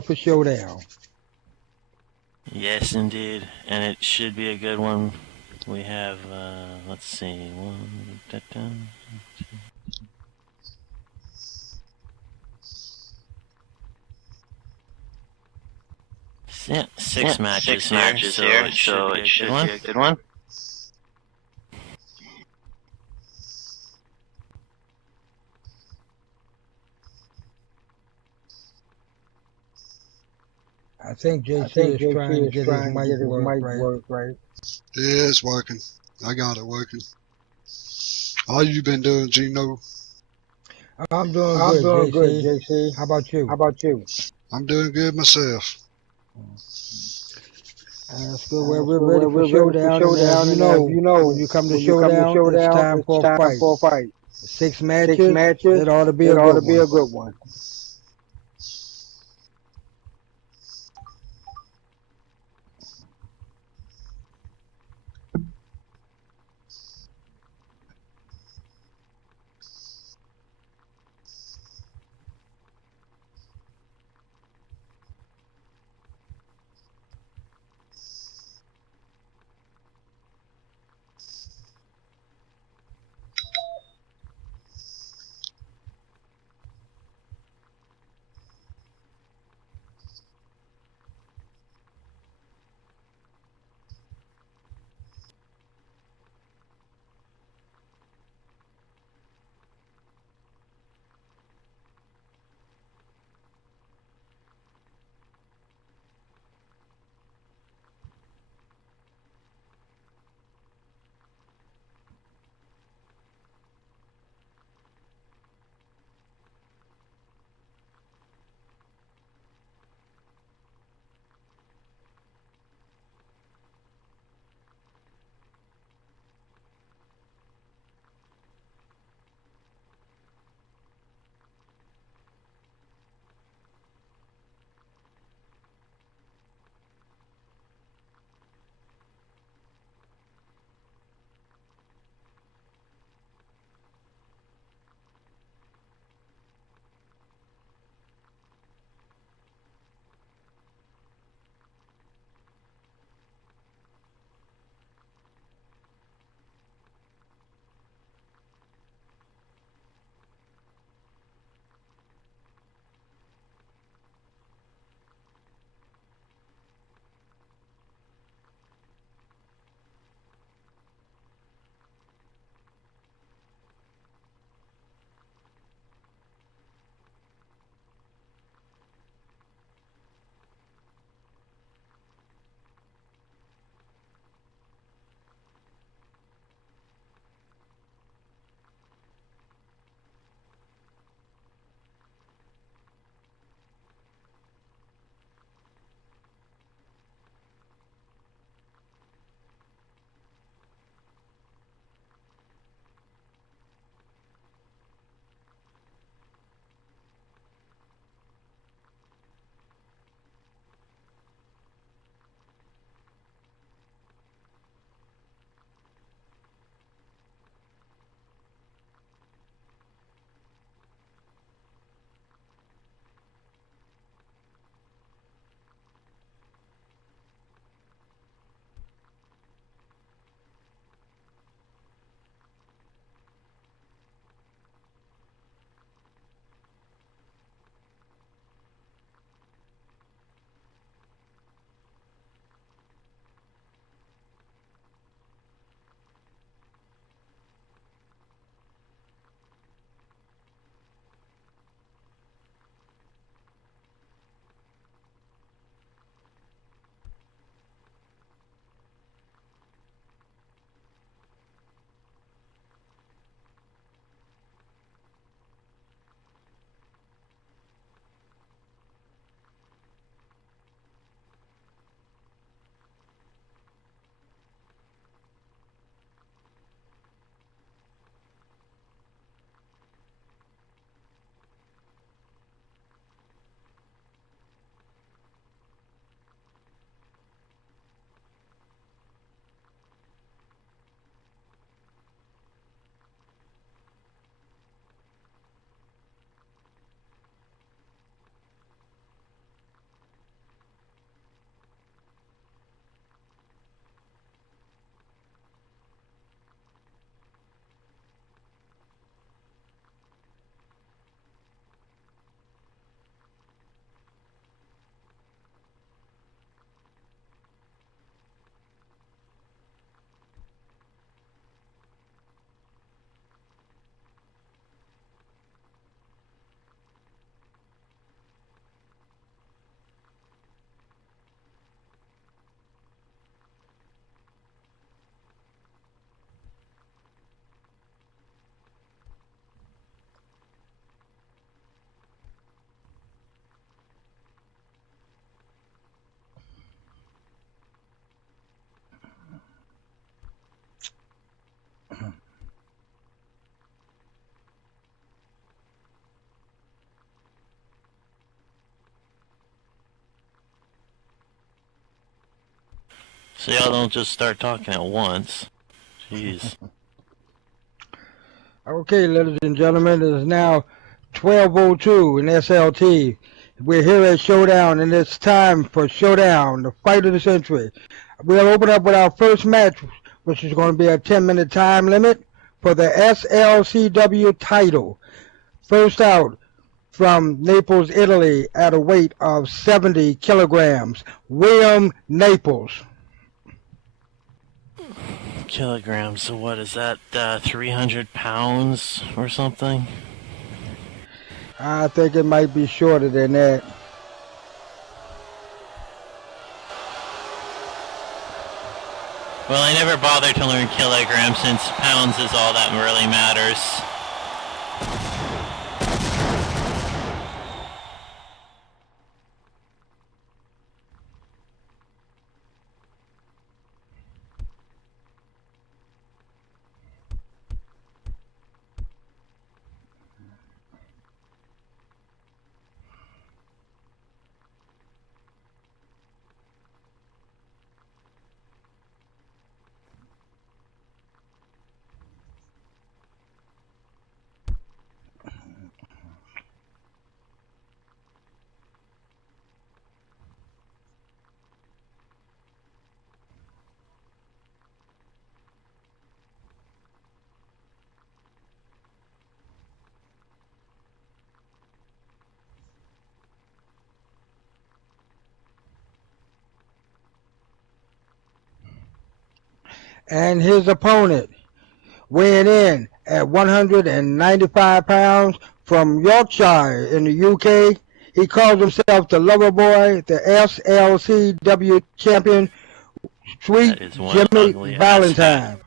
for Showdown. Yes, indeed, and it should be a good one. We have, let's see, yeah, six matches here, so it should be a good one. I think JC is trying to get his mic work right. Yeah, it's working. I got it working. How you been doing, Gino? I'm doing good, JC. How about you? I'm doing good myself. That's good. Well, we're ready for Showdown, and as you know, when you come to Showdown, it's time for a fight. 6 matches. It ought to be a good one. So y'all don't just start talking at once. Jeez. Okay, ladies and gentlemen, it is now 12:02 in SLT. We're here at Showdown, and it's time for Showdown, the fight of the century. We'll open up with our first match, which is going to be a 10-minute time limit for the SLCW title. First out, from Naples, Italy, at a weight of 70 kilograms, William Naples. Kilograms, so what is that, 300 pounds or something? I think it might be shorter than that. Well, I never bothered to learn kilograms since pounds is all that really matters. And his opponent, weighing in at 195 pounds, from Yorkshire in the UK, he calls himself the Lover Boy, the SLCW champion, Sweet Jimmy Valentine.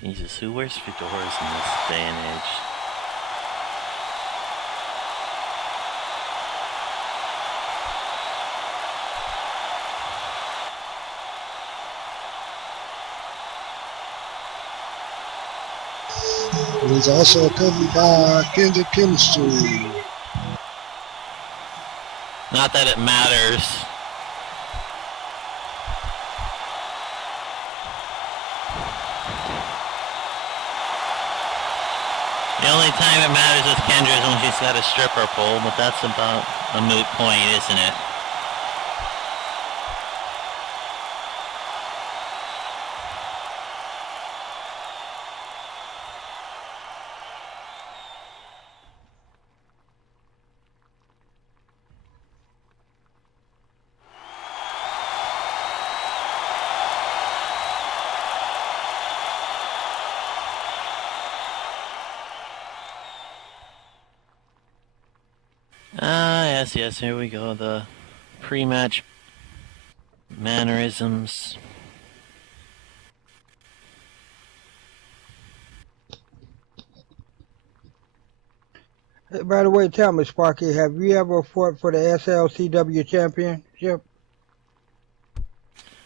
Jesus, who wears fedoras in this day and age? It is also accompanied by Kendrick Chemistry. Not that it matters. The only time it matters with Kendra is when she's got a stripper pole, but that's about a moot point, isn't it? Yes, here we go, the pre-match mannerisms. Hey, by the way, tell me, Sparky, have you ever fought for the SLCW championship?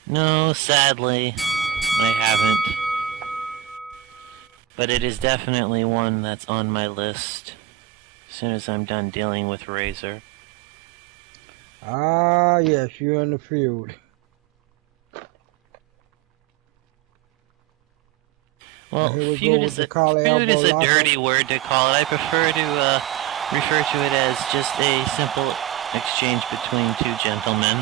No, sadly, I haven't. But it is definitely one that's on my list as soon as I'm done dealing with Razor. Ah, yes, you're in the field. Well, feud is a dirty word to call it. I prefer to refer to it as just a simple exchange between two gentlemen.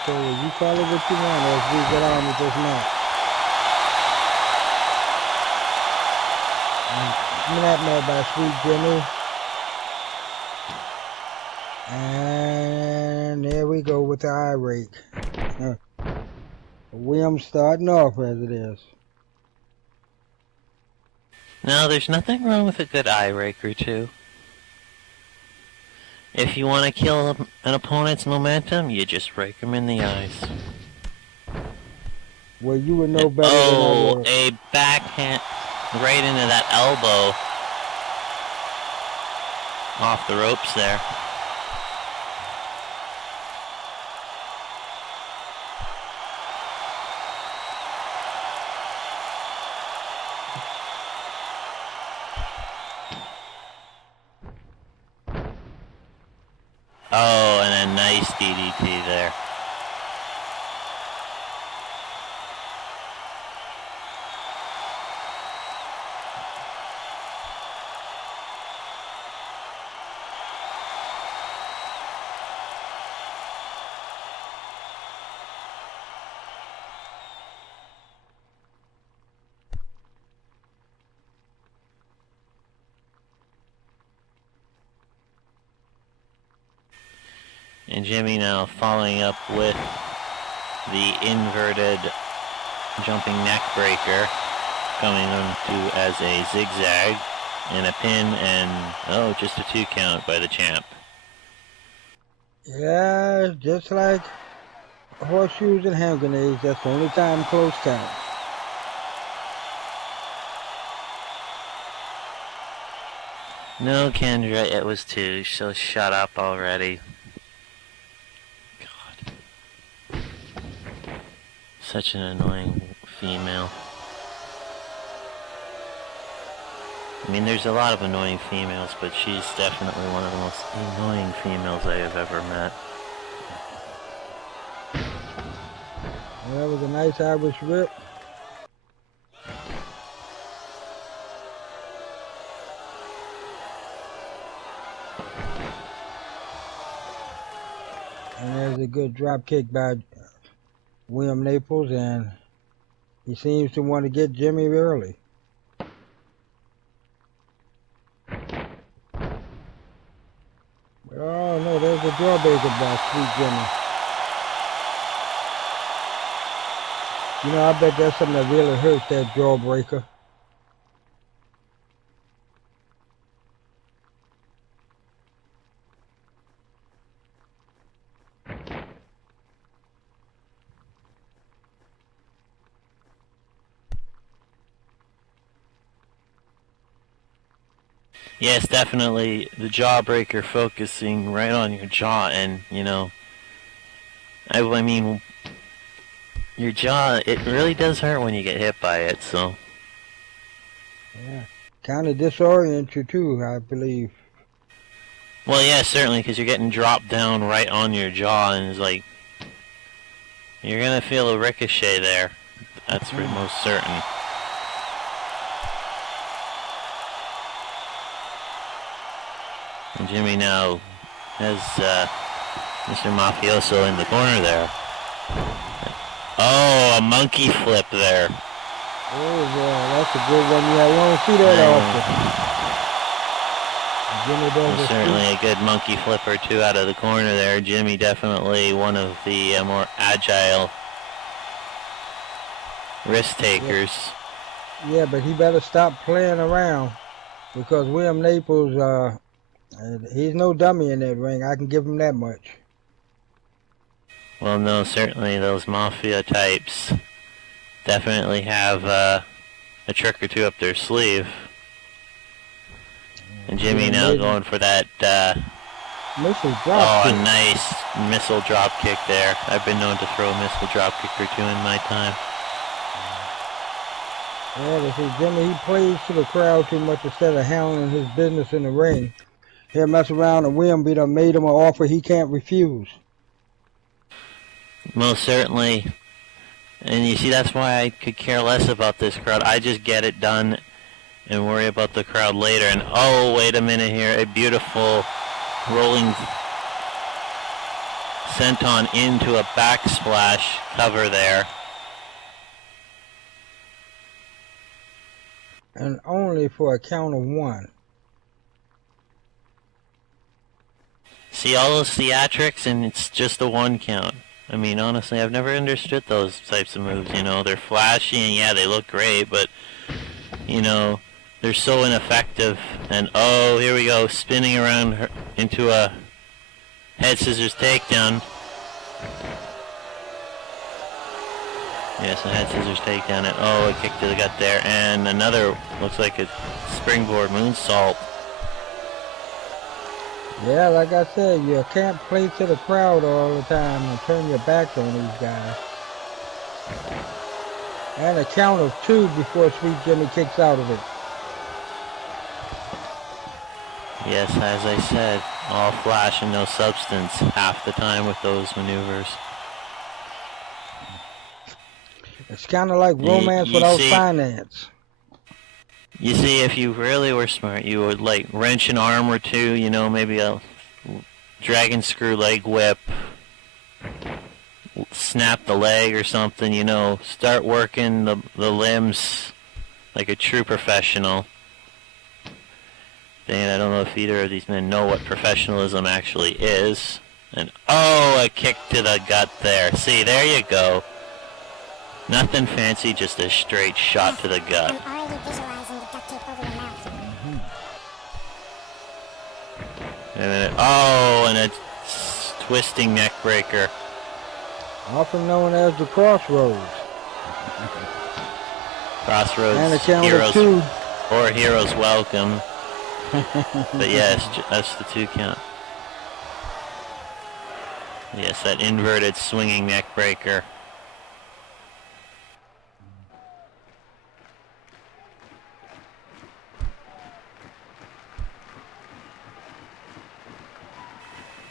Okay, well, you call it what you want as we get on with this match. Give me that man by Sweet Jimmy. And there we go with the eye rake. William starting off as it is. No, there's nothing wrong with a good eye rake or two. If you want to kill an opponent's momentum, you just rake him in the eyes. Well, you would know better than I would. A backhand right into that elbow. Off the ropes there. Oh, and a nice DDT there. And Jimmy now following up with the inverted jumping neck breaker, coming into as a zigzag and a pin, and oh, just a 2 count by the champ. Yeah, just like horseshoes and hand grenades, that's the only time close counts. No, Kendra, it was 2, so shut up already. God. Such an annoying female. I mean, there's a lot of annoying females, but she's definitely one of the most annoying females I have ever met. Well, that was a nice Irish whip. And there's a good drop kick by William Naples, and he seems to want to get Jimmy early. Oh no, there's a jawbreaker by Sweet Jimmy. You know, I bet that's something that really hurts, that jawbreaker. Yes, definitely the jawbreaker, focusing right on your jaw, and you know, I mean, your jaw, it really does hurt when you get hit by it, so. Yeah, kind of disorient you too, I believe. Well, yeah, certainly, because you're getting dropped down right on your jaw, and it's like, you're gonna feel a ricochet there. That's for most certain. And Jimmy now has Mr. Mafioso in the corner there. Oh, a monkey flip there. Oh, yeah, that's a good one. Yeah, you don't see that often. Jimmy does certainly a good monkey flip or 2 out of the corner there. Jimmy definitely one of the more agile risk takers. Yeah, but he better stop playing around, because William Naples, he's no dummy in that ring. I can give him that much. Well, no, certainly those Mafia types definitely have a trick or 2 up their sleeve. And Jimmy now going for that, missile drop kick. A nice missile drop kick there. I've been known to throw a missile drop kick or 2 in my time. Yeah, but see, Jimmy, he plays to the crowd too much instead of handling his business in the ring. He'll mess around and William be done made him an offer he can't refuse. Most certainly. And you see, that's why I could care less about this crowd. I just get it done and worry about the crowd later. And oh, wait a minute here. A beautiful rolling senton into a backsplash cover there. And only for a count of 1. See all those theatrics, and it's just a 1 count. I mean, honestly, I've never understood those types of moves, you know. They're flashy, and yeah, they look great, but, you know, they're so ineffective. And, oh, here we go, spinning around her into a head scissors takedown. Yes, a head scissors takedown, and oh, a kick to the gut there, and another, looks like a springboard moonsault. Yeah, like I said, you can't play to the crowd all the time and turn your back on these guys. And a count of 2 before Sweet Jimmy kicks out of it. Yes, as I said, all flash and no substance half the time with those maneuvers. It's kind of like romance without finance. You see, if you really were smart, you would like wrench an arm or 2, you know, maybe a dragon screw leg whip, snap the leg or something, you know, start working the limbs like a true professional. And I don't know if either of these men know what professionalism actually is. And oh, a kick to the gut there. See, there you go. Nothing fancy, just a straight shot to the gut. I'm already visualizing the duct tape over your mouth. And a twisting neck breaker. Often known as the Crossroads. Crossroads, And a count heroes, of 2. or heroes welcome. But yes, that's the 2 count. Yes, that inverted swinging neck breaker.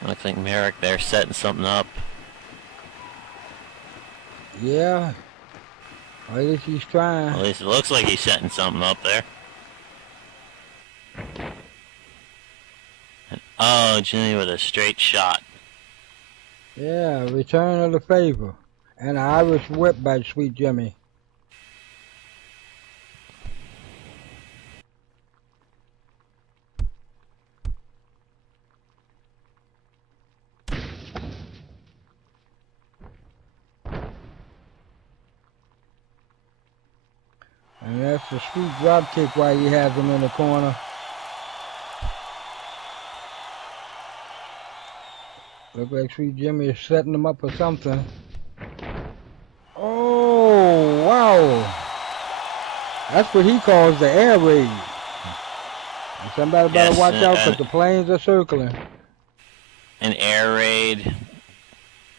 Looks like Merrick there setting something up. Yeah. At least he's trying. At least it looks like he's setting something up there. And, oh, Jimmy with a straight shot. Yeah, return of the favor. And an Irish whip by Sweet Jimmy. And that's the sweet drop kick while he has him in the corner. Look like Sweet Jimmy is setting him up for something. Oh, wow. That's what he calls the air raid. And somebody better watch out because the planes are circling. An air raid.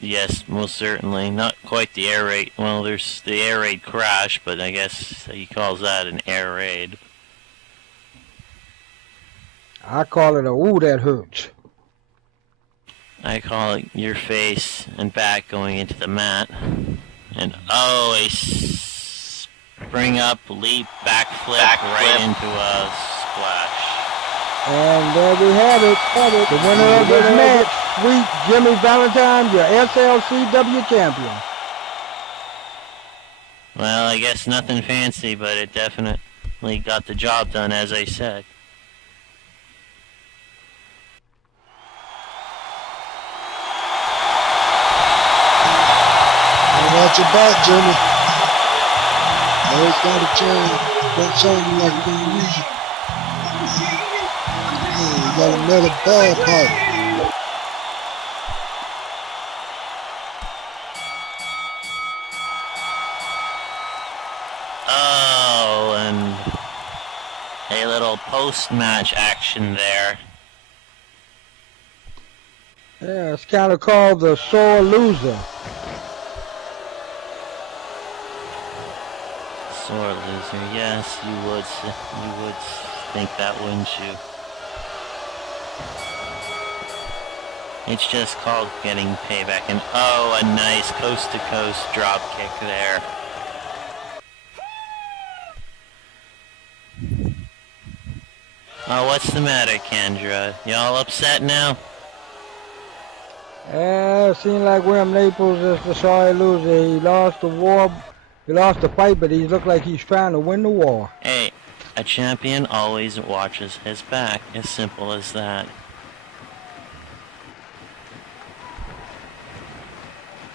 Yes, most certainly. Not quite the air raid. Well, there's the air raid crash, but I guess he calls that an air raid. I call it a ooh, that hurts. I call it your face and back going into the mat. And oh, a spring up, leap, backflip right into a splash. And there we have it. The winner of this match, Sweet Jimmy Valentine, your SLCW champion. Well, I guess nothing fancy, but it definitely got the job done, as I said. Watch your back, Jimmy. Always got a chance. Don't sound like you're gonna use it. You got a metal ball pipe. Oh, and a little post-match action there. Yeah, it's kind of called the sore loser. Sore loser, yes, you would think that, wouldn't you? It's just called getting payback, and oh, a nice coast-to-coast drop kick there. Oh, what's the matter, Kendra? Y'all upset now? Yeah, it seems like William Naples is the sorry loser. He lost the war. He lost the fight, but he looked like he's trying to win the war. Hey, a champion always watches his back. As simple as that.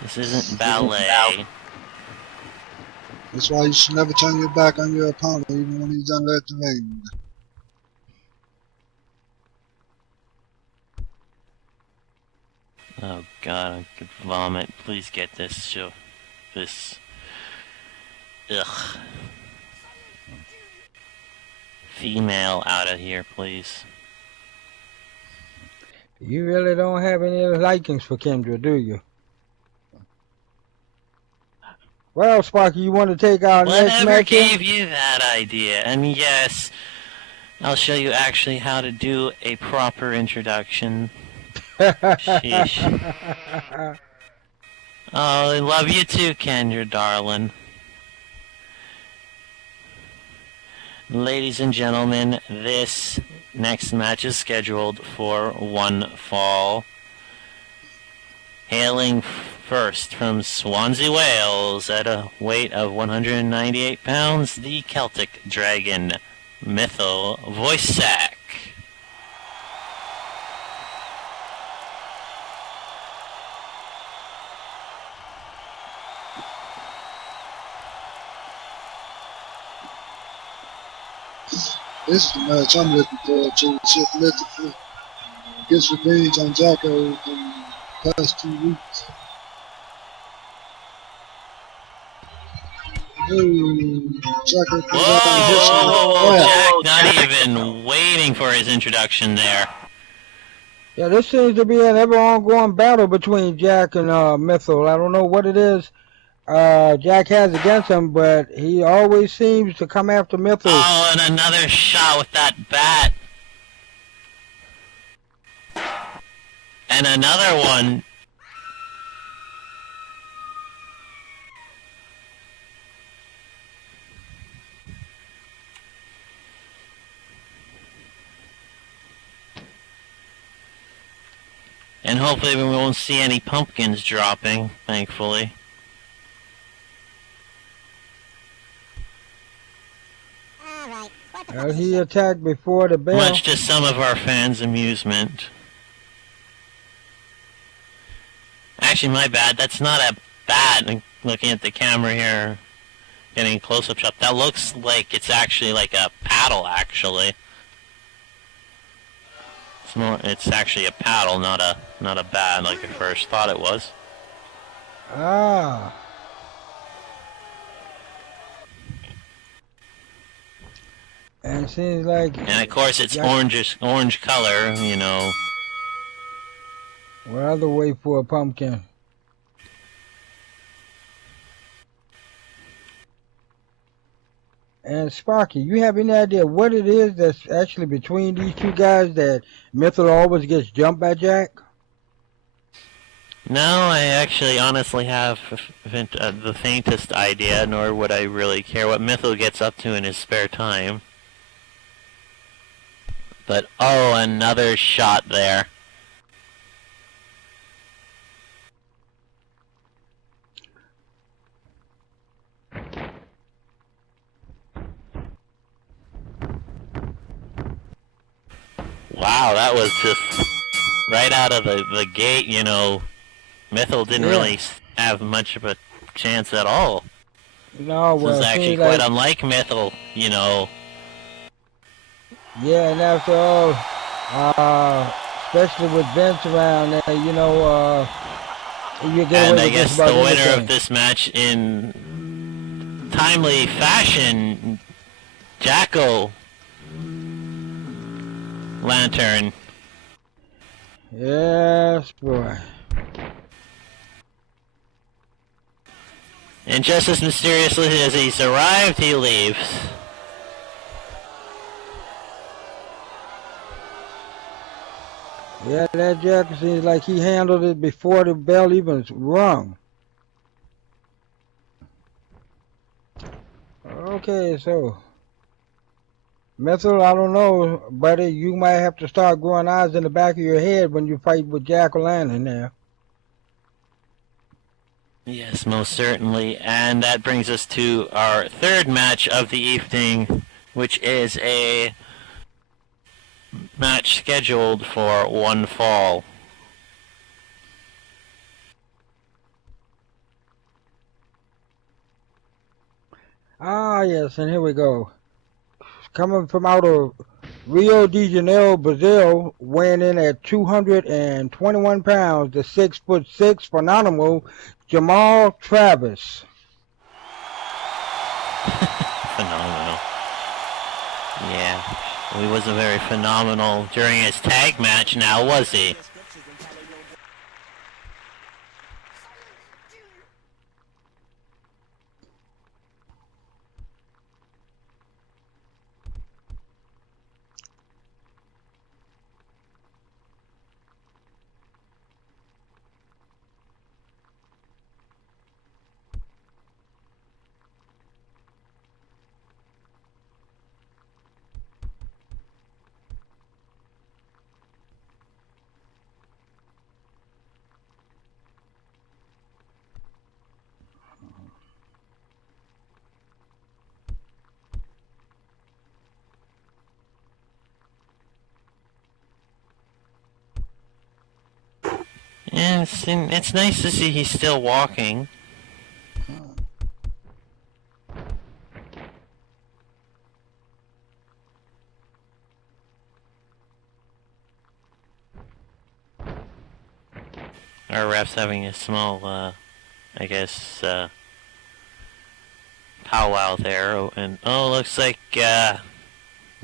This isn't ballet. That's why you should never turn your back on your opponent, even when he's done left the ring. Oh God, I could vomit. Please get this show. This. Ugh. Female out of here, please. You really don't have any likings for Kendra, do you? Well, Sparky, you want to take our next Whatever match? gave you that idea? And yes, I'll show you actually how to do a proper introduction. Sheesh. Oh, I love you too, Kendra, darling. Ladies and gentlemen, this next match is scheduled for one fall. Hailing first from Swansea, Wales, at a weight of 198 pounds, the Celtic Dragon, Mytho Wojciech. This is the match I'm looking forward to. Significantly gets revenge on Jacko from the past 2 weeks. Ooh, Jacko comes out and hits him Whoa, with Jack that. not even waiting for his introduction there. Yeah, this seems to be an ever ongoing battle between Jack and Mythil. I don't know what it is Jack has against him, but he always seems to come after Mythil. Oh, and another shot with that bat. And another one. And hopefully we won't see any pumpkins dropping, thankfully. Alright, what the fuck Well, is he this? attacked before the bell. Much to some of our fans' amusement. Actually, my bad. That's not a bat. I'm looking at the camera here, getting a close-up shot. That looks like it's actually like a paddle, actually. It's actually a paddle, not a bat like I first thought it was. Ah. And it seems like... And of course it's Jack- orange color, you know. What other way for a pumpkin? And Sparky, you have any idea what it is that's actually between these two guys that Mythil always gets jumped by Jack? No, I actually honestly have the faintest idea, nor would I really care what Mythil gets up to in his spare time. But oh, another shot there. Wow, that was just right out of the gate, you know. Mythil didn't really have much of a chance at all. No, This well, is it actually seems quite like, unlike Mythil, you know. yeah, and after all, especially with Vince around there, you know, you get And away I with guess just the about winner anything. of this match in timely fashion, Jacko Lantern. Yes, boy. And just as mysteriously as he's arrived, he leaves. Yeah, that Jack seems like he handled it before the bell even rung. Okay, so Mythil, I don't know, buddy. You might have to start growing eyes in the back of your head when you fight with Jack O'Lantern now. Yes, most certainly. And that brings us to our third match of the evening, which is a match scheduled for one fall. Ah, yes, and here we go. Coming from out of Rio de Janeiro, Brazil, weighing in at 221 pounds, the 6'6" phenomenal Jamal Travis. Phenomenal. Yeah, he wasn't very phenomenal during his tag match now, was he? Yeah, it's nice to see he's still walking. DCWF's having a small, I guess, powwow there, and looks like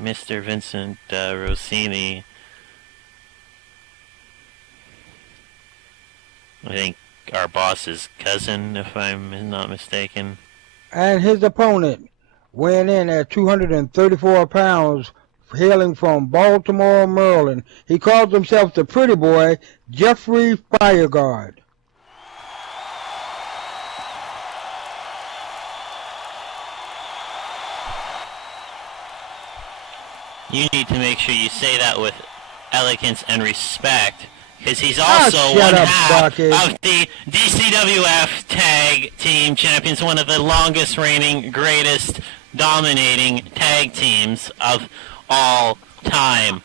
Mr. Vincent Rossini, I think our boss's cousin, if I'm not mistaken. And his opponent, weighing in at 234 pounds, hailing from Baltimore, Maryland. He calls himself the Pretty Boy, Jeffrey Fireguard. You need to make sure you say that with elegance and respect, because he's also shut one up, half Bucket. of the DCWF Tag Team Champions, one of the longest reigning, greatest, dominating tag teams of all time.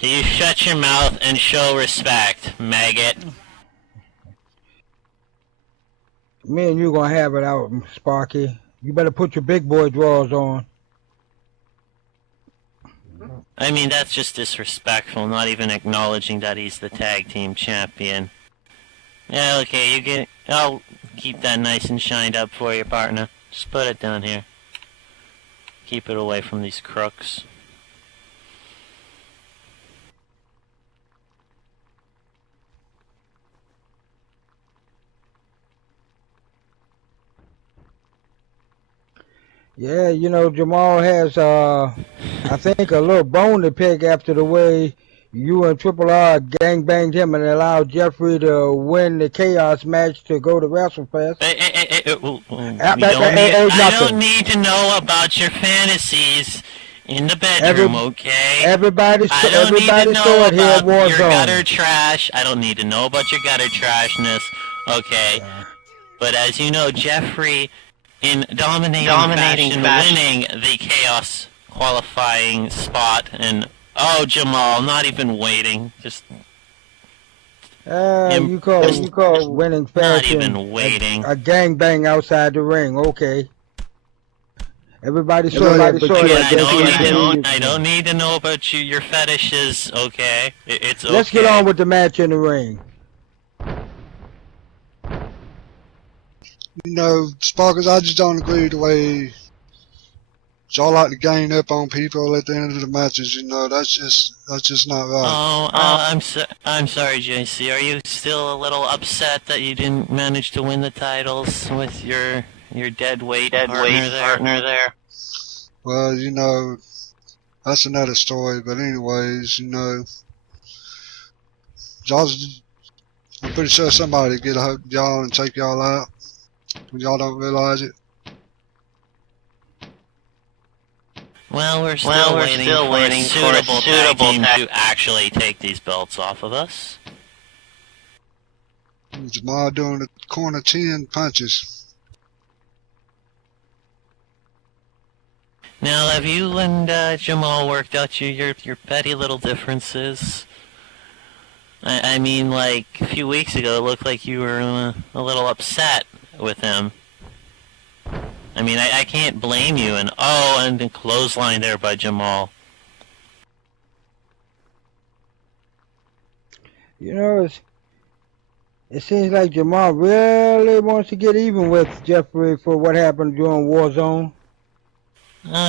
So you shut your mouth and show respect, maggot. Me and you gonna have it out, Sparky. You better put your big boy drawers on. I mean, that's just disrespectful, not even acknowledging that he's the tag team champion. Yeah, okay, I'll keep that nice and shined up for you, partner. Just put it down here. Keep it away from these crooks. Yeah, you know, Jamal has, I think, a little bone to pick after the way you and Triple R gangbanged him and allowed Jeffrey to win the Chaos match to go to WrestleFest. I nothing. don't need to know about your fantasies in the bedroom, okay? Everybody I don't need to saw know it here at about your Warzone. gutter trash. I don't need to know about your gutter trashness, okay? But as you know, Jeffrey, in dominating fashion, winning the Chaos qualifying spot, and Jamal, not even waiting, just you call winning fashion not even waiting. a gangbang outside the ring, okay? Everybody saw it. I don't need to know about your fetishes, okay? It's okay. Let's get on with the match in the ring. You know, Sparkles, I just don't agree with the way y'all like to gang up on people at the end of the matches. You know, that's just not right. I'm sorry, JC. Are you still a little upset that you didn't manage to win the titles with your dead weight partner there? Well, you know, that's another story. But anyways, you know, I'm pretty sure somebody get a hold of y'all and take y'all out when y'all don't realize it. Well, we're still waiting for a suitable tag team to actually take these belts off of us. Jamal doing the corner 10 punches. Now, have you and Jamal worked out your petty little differences? I mean, like, a few weeks ago, it looked like you were a little upset with him. I mean, I can't blame you, and the clothesline there by Jamal. You know, it seems like Jamal really wants to get even with Jeffrey for what happened during Warzone.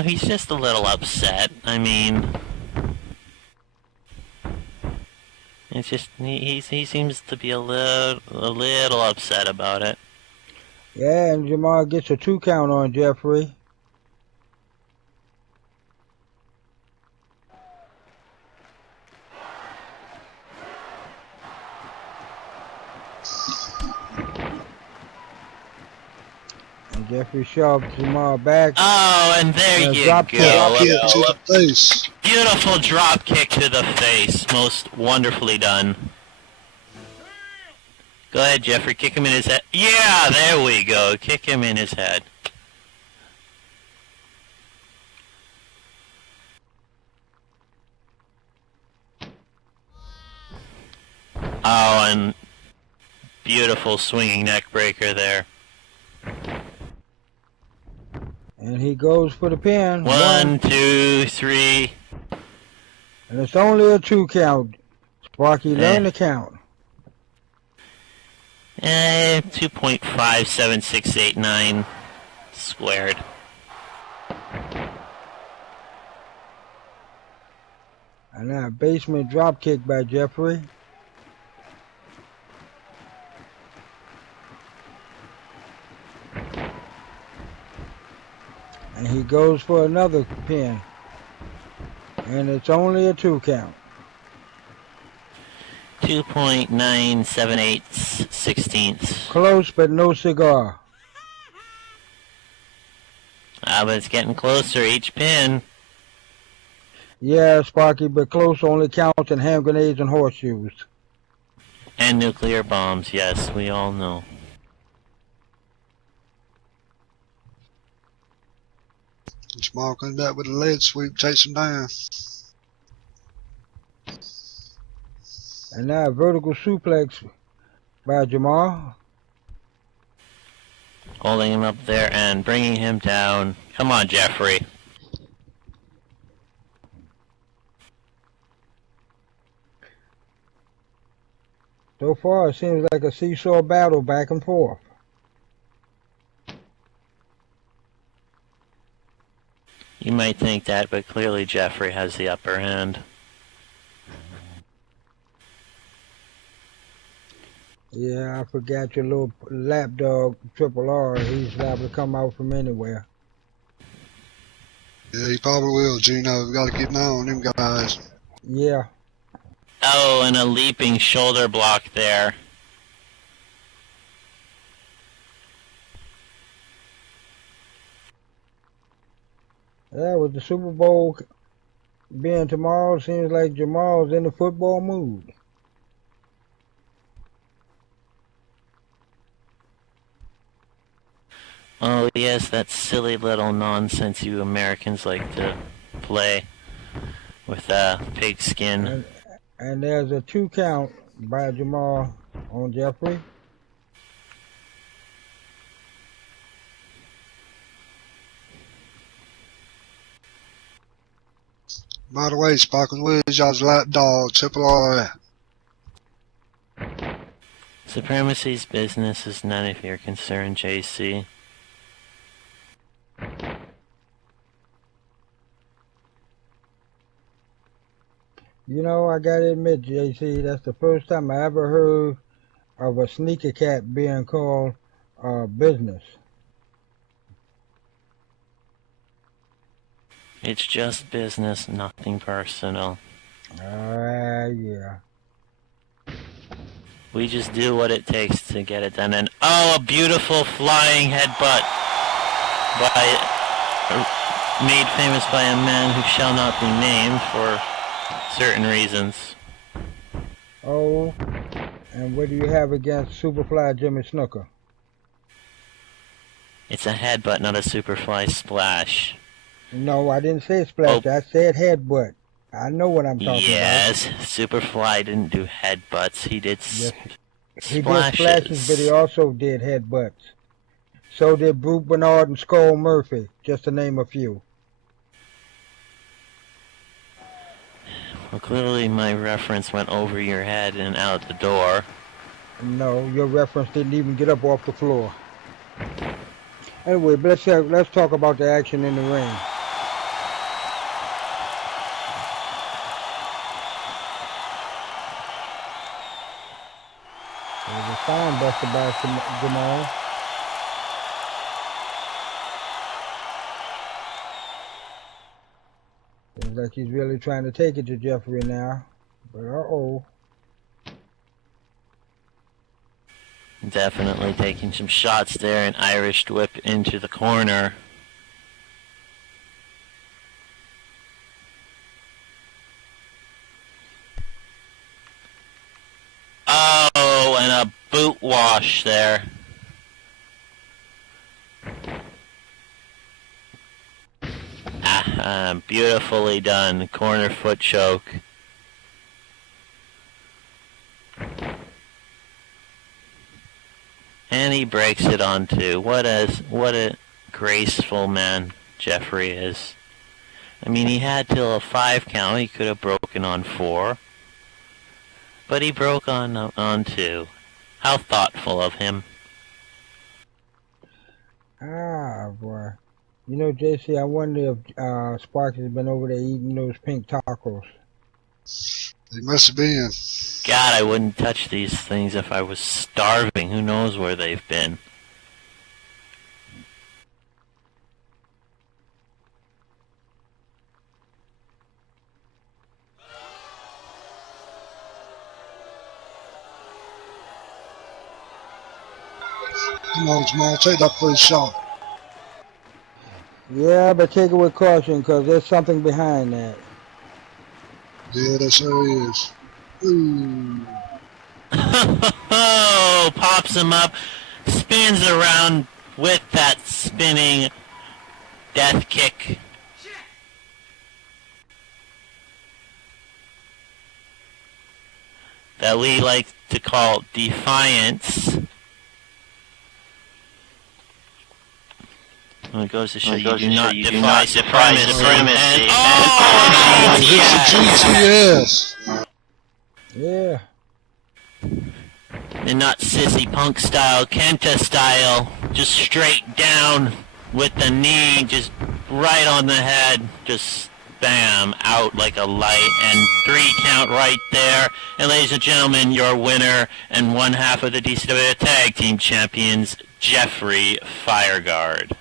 He's just a little upset. I mean, it's just he seems to be a little upset about it. Yeah, and Jamal gets a 2 count on Jeffrey. And Jeffrey shoves Jamal back. Oh, and there you Drop kick to the face. Beautiful drop kick to the face. Most wonderfully done. Go ahead, Jeffrey. Kick him in his head. Yeah, there we go. Kick him in his head. Oh, and beautiful swinging neck breaker there. And he goes for the pin. 1, 2, 3. And it's only a 2 count. Sparky, learn to count. 2.57689 squared. And now basement drop kick by Jeffrey. And he goes for another pin. And it's only a 2 count. 2.978 Close, but no cigar. But it's getting closer each pin. Yeah, Sparky, but close only counts in hand grenades and horseshoes. And nuclear bombs, yes, we all know. Jamal comes back with a lead sweep, takes him down. And now a vertical suplex by Jamal. Holding him up there and bringing him down. Come on, Jeffrey. So far, it seems like a seesaw battle back and forth. You might think that, but clearly Jeffrey has the upper hand. Yeah, I forgot your little lapdog, Triple R. He's liable to come out from anywhere. Yeah, he probably will, Gino. We gotta keep an eye on them guys. Yeah. Oh, and a leaping shoulder block there. Yeah, with the Super Bowl being tomorrow, it seems like Jamal's in the football mood. Oh yes, that silly little nonsense you Americans like to play with pigskin. And there's a 2 count by Jamal on Jeffrey. By the way, Sparkles, where's y'all's lapdog, Triple R? Supremacy's business is none of your concern, JC. You know, I gotta admit, JC, that's the first time I ever heard of a sneaker cat being called business. It's just business, nothing personal. Yeah. We just do what it takes to get it done. And oh, a beautiful flying headbutt made famous by a man who shall not be named for certain reasons. Oh, and what do you have against Superfly Jimmy Snooker? It's a headbutt, not a superfly splash. No, I didn't say splash. I said headbutt. I know what I'm talking yes, Superfly didn't do headbutts. He did splashes. He did splashes, but he also did headbutts. So did Brute Bernard and Skull Murphy, just to name a few. Well, clearly my reference went over your head and out the door. No, your reference didn't even get up off the floor. Anyway, let's talk about the action in the ring. There's a spine buster by Jamal. Seems like he's really trying to take it to Jeffrey now. But uh-oh. Definitely taking some shots there. An Irish whip into the corner. Oh, and a boot wash there. Beautifully done. Corner foot choke. And he breaks it on two. What a graceful man Jeffrey is. I mean, he had till a 5 count. He could have broken on 4. But he broke on 2. How thoughtful of him. Ah, boy. You know, JC, I wonder if Sparky has been over there eating those pink tacos. He must have been. God, I wouldn't touch these things if I was starving. Who knows where they've been. Come on, Jamal, take that first shot. Yeah, but take it with caution, because there's something behind that. Yeah, that sure is. Ooh. Oh, pops him up, spins around with that spinning death kick. That we like to call defiance. Well, it goes to show you do not defy supremacy. And oh, It's a GTS. Yeah. And not sissy punk style, Kenta style, just straight down with the knee, just right on the head, just bam, out like a light, and 3 count right there. And ladies and gentlemen, your winner and one half of the DCWF Tag Team Champions, Jeffrey Fireguard.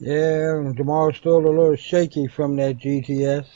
Yeah, Jamal's still a little shaky from that GTS.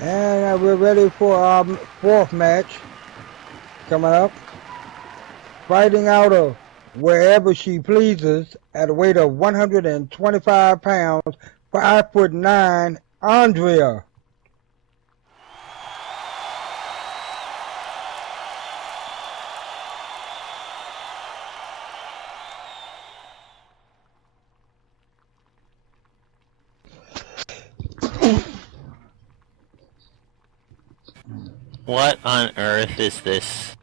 And we're ready for our 4th match coming up. Fighting out of wherever she pleases at a weight of 125 pounds, 5'9", Andrea. What on earth is this?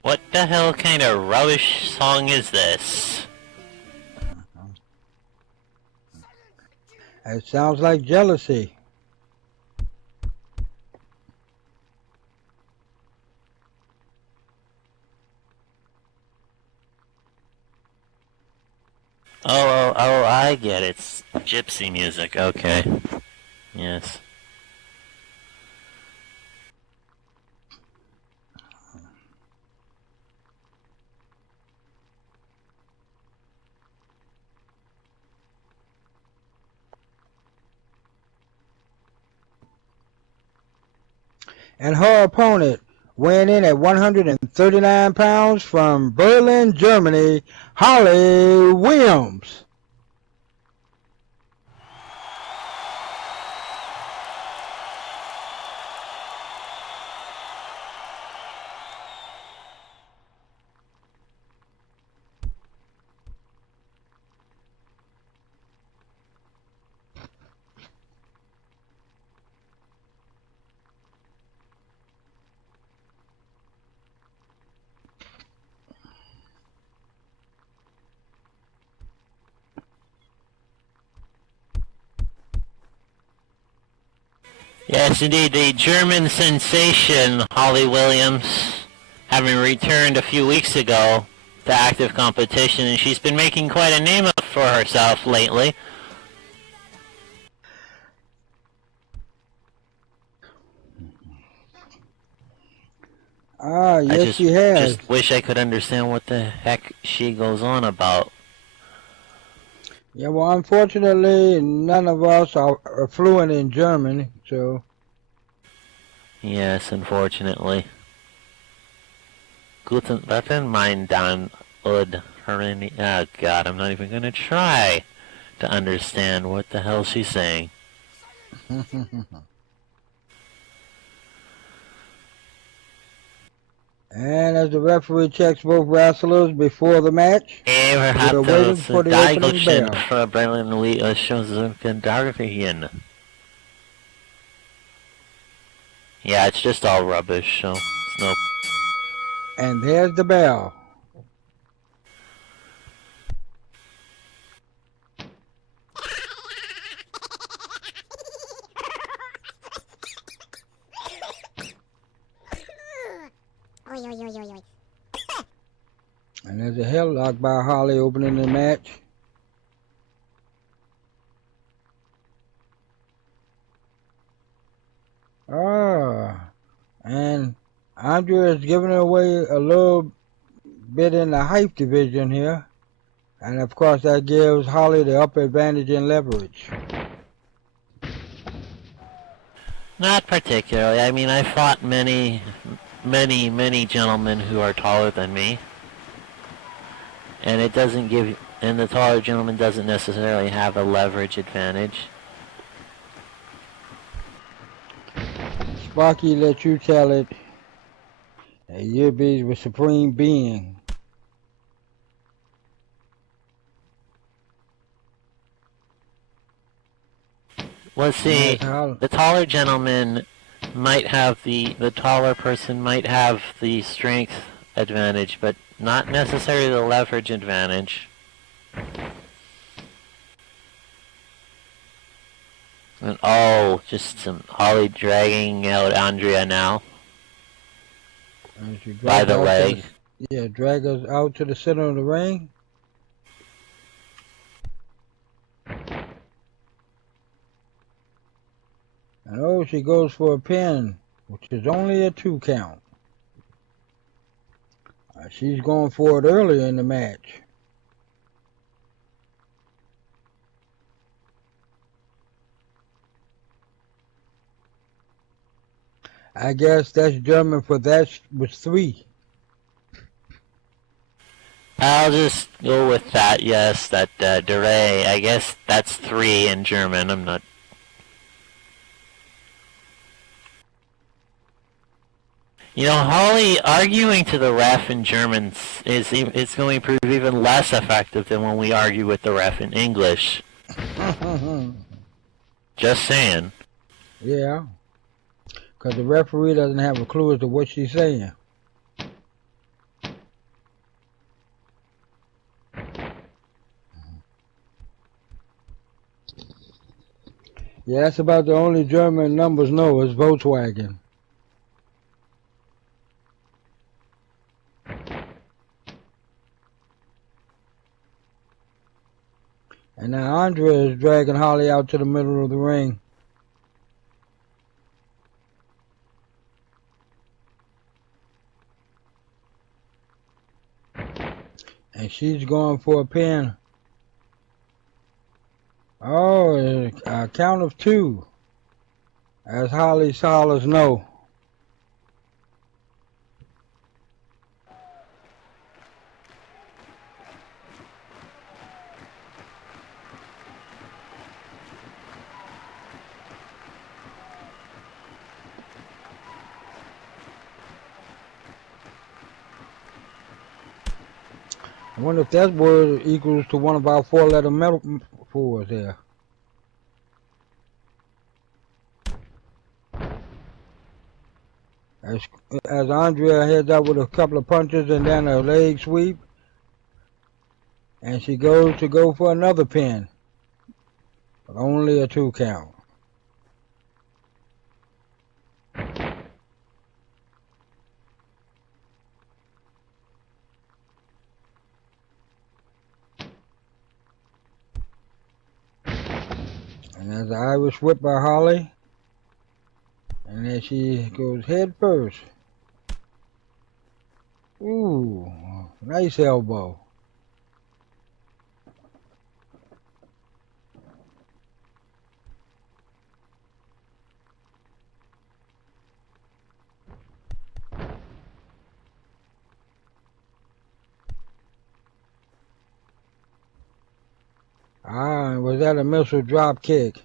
What the hell kind of rubbish song is this? It sounds like jealousy. Oh, I get it. It's gypsy music, okay. Yes. And her opponent, weighing in at 139 pounds from Berlin, Germany, Holly Williams. Yes, indeed, the German sensation, Holly Williams, having returned a few weeks ago to active competition, and she's been making quite a name for herself lately. Yes, she has. Just wish I could understand what the heck she goes on about. Yeah, well, unfortunately, none of us are fluent in German, so... Yes, unfortunately. Guten mein Dann und Herren. Oh God, I'm not even gonna try to understand what the hell she's saying. And as the referee checks both wrestlers before the match, we're waiting for the opening bell. Yeah, it's just all rubbish, so it's no... And there's the bell. Oi, oi, oi, oi, oi. And there's a headlock by Holly opening the match. And Andrea is giving away a little bit in the height division here. And of course that gives Holly the upper advantage in leverage. Not particularly. I mean, I fought many gentlemen who are taller than me. And it doesn't give... And the taller gentleman doesn't necessarily have a leverage advantage. Sparky, let you tell it. You be the supreme being. Well, see, the taller gentleman might have the taller person might have the strength advantage, but not necessarily the leverage advantage. And oh, just some Holly dragging out Andrea now. By the leg. Yeah, drag us out to the center of the ring. And oh, she goes for a pin, which is only a 2 count. She's going for it earlier in the match. I guess that's German for that was 3. I'll just go with that, yes, that Dere. I guess that's 3 in German, I'm not... You know, Holly arguing to the ref in German is going to prove even less effective than when we argue with the ref in English. Just saying. Yeah. Because the referee doesn't have a clue as to what she's saying. Yeah, that's about the only German numbers know is Volkswagen. And now Andrea is dragging Holly out to the middle of the ring. And she's going for a pin. Oh, a count of 2. As Holly hollers no. I wonder if that word equals to one of our four-letter metaphors there. As Andrea heads out with a couple of punches and then a leg sweep, and she goes to go for another pin, but only a 2 count. And there's an Irish whip by Holly, and then she goes head first. Ooh, nice elbow. Was that a missile drop kick?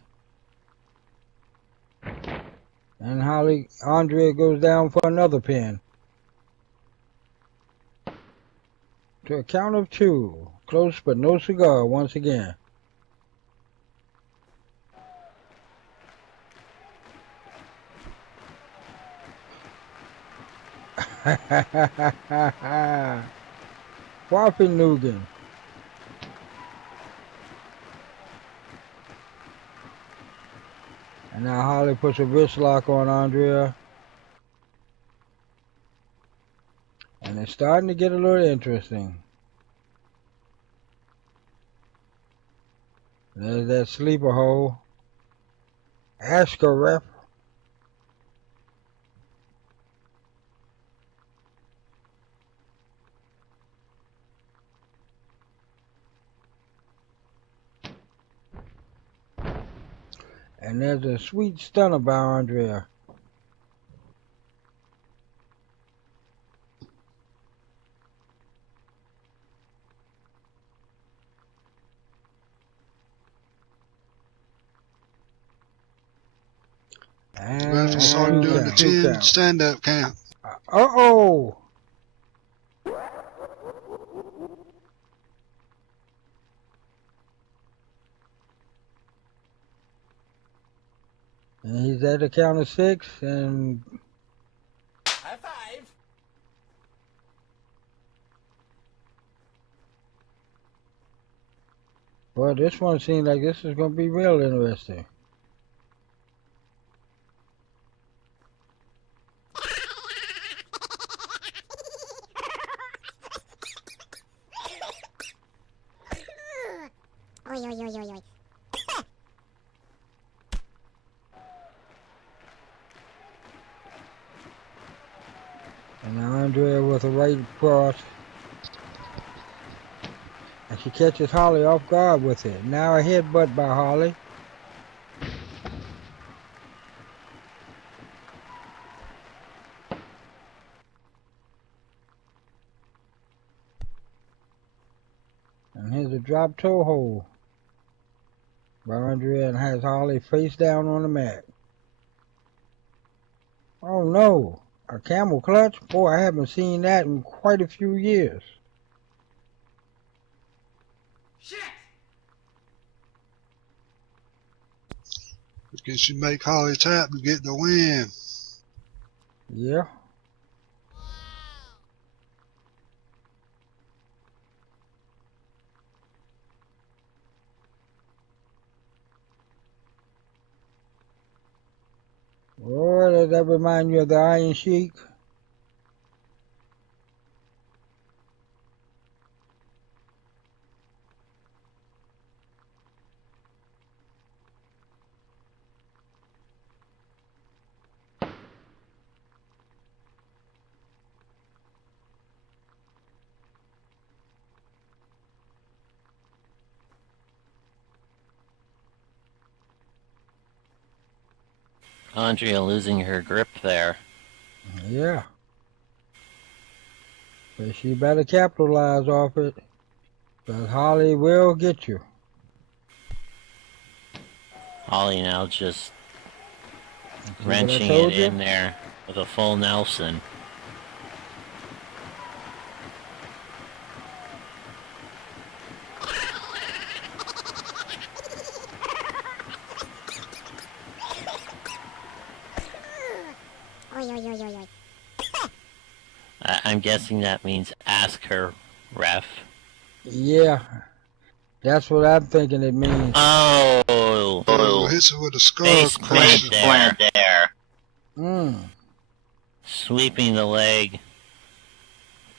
And Andrea goes down for another pin. To a count of 2. Close but no cigar once again. Whopping Nugan. And now Holly puts a wrist lock on Andrea. And it's starting to get a little interesting. There's that sleeper hole. Ask her, ref. And there's a sweet stunner by Andrea. Ref started doing the 10 stand-up count. Uh-oh! And he's at the count of 6, and high five. Well, this one seems like this is going to be real interesting. Oi, oi, oi, oi, oi. And now Andrea with a right cross. And she catches Holly off guard with it. Now a headbutt by Holly. And here's a drop toe hold by Andrea, and has Holly face down on the mat. Oh no, a camel clutch? Boy, I haven't seen that in quite a few years. Shit! Can she make Holly tap to get the win? Yeah. Boy, does that remind you of the Iron Sheik? Andrea losing her grip there. Yeah. But she better capitalize off it, because Holly will get you. Holly now just See wrenching what I it told you? in there with a full Nelson. I'm guessing that means ask her, ref. Yeah, that's what I'm thinking it means. Oh, hits it with a skull Face crusher. plant there. Mm. Sweeping the leg.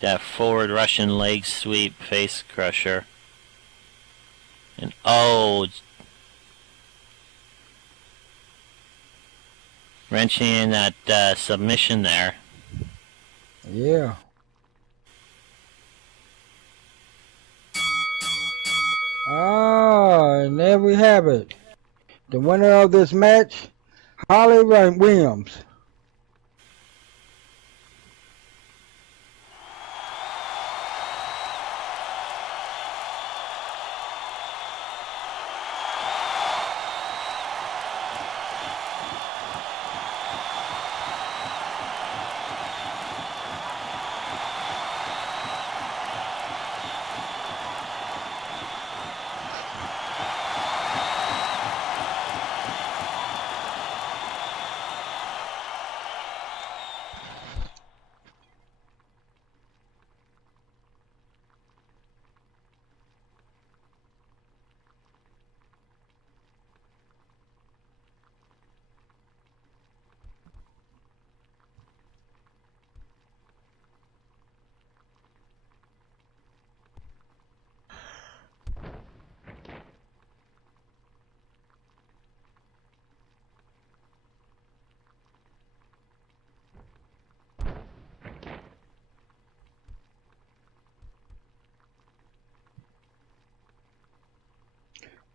That forward Russian leg sweep, face crusher. And wrenching in that submission there. Yeah. Ah, and there we have it. The winner of this match, Holly Williams.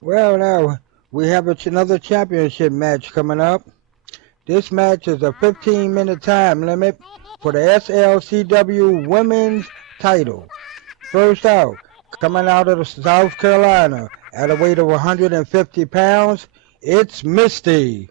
Well, now we have another championship match coming up. This match is a 15-minute time limit for the SLCW Women's title. First out, coming out of South Carolina at a weight of 150 pounds, it's Misty.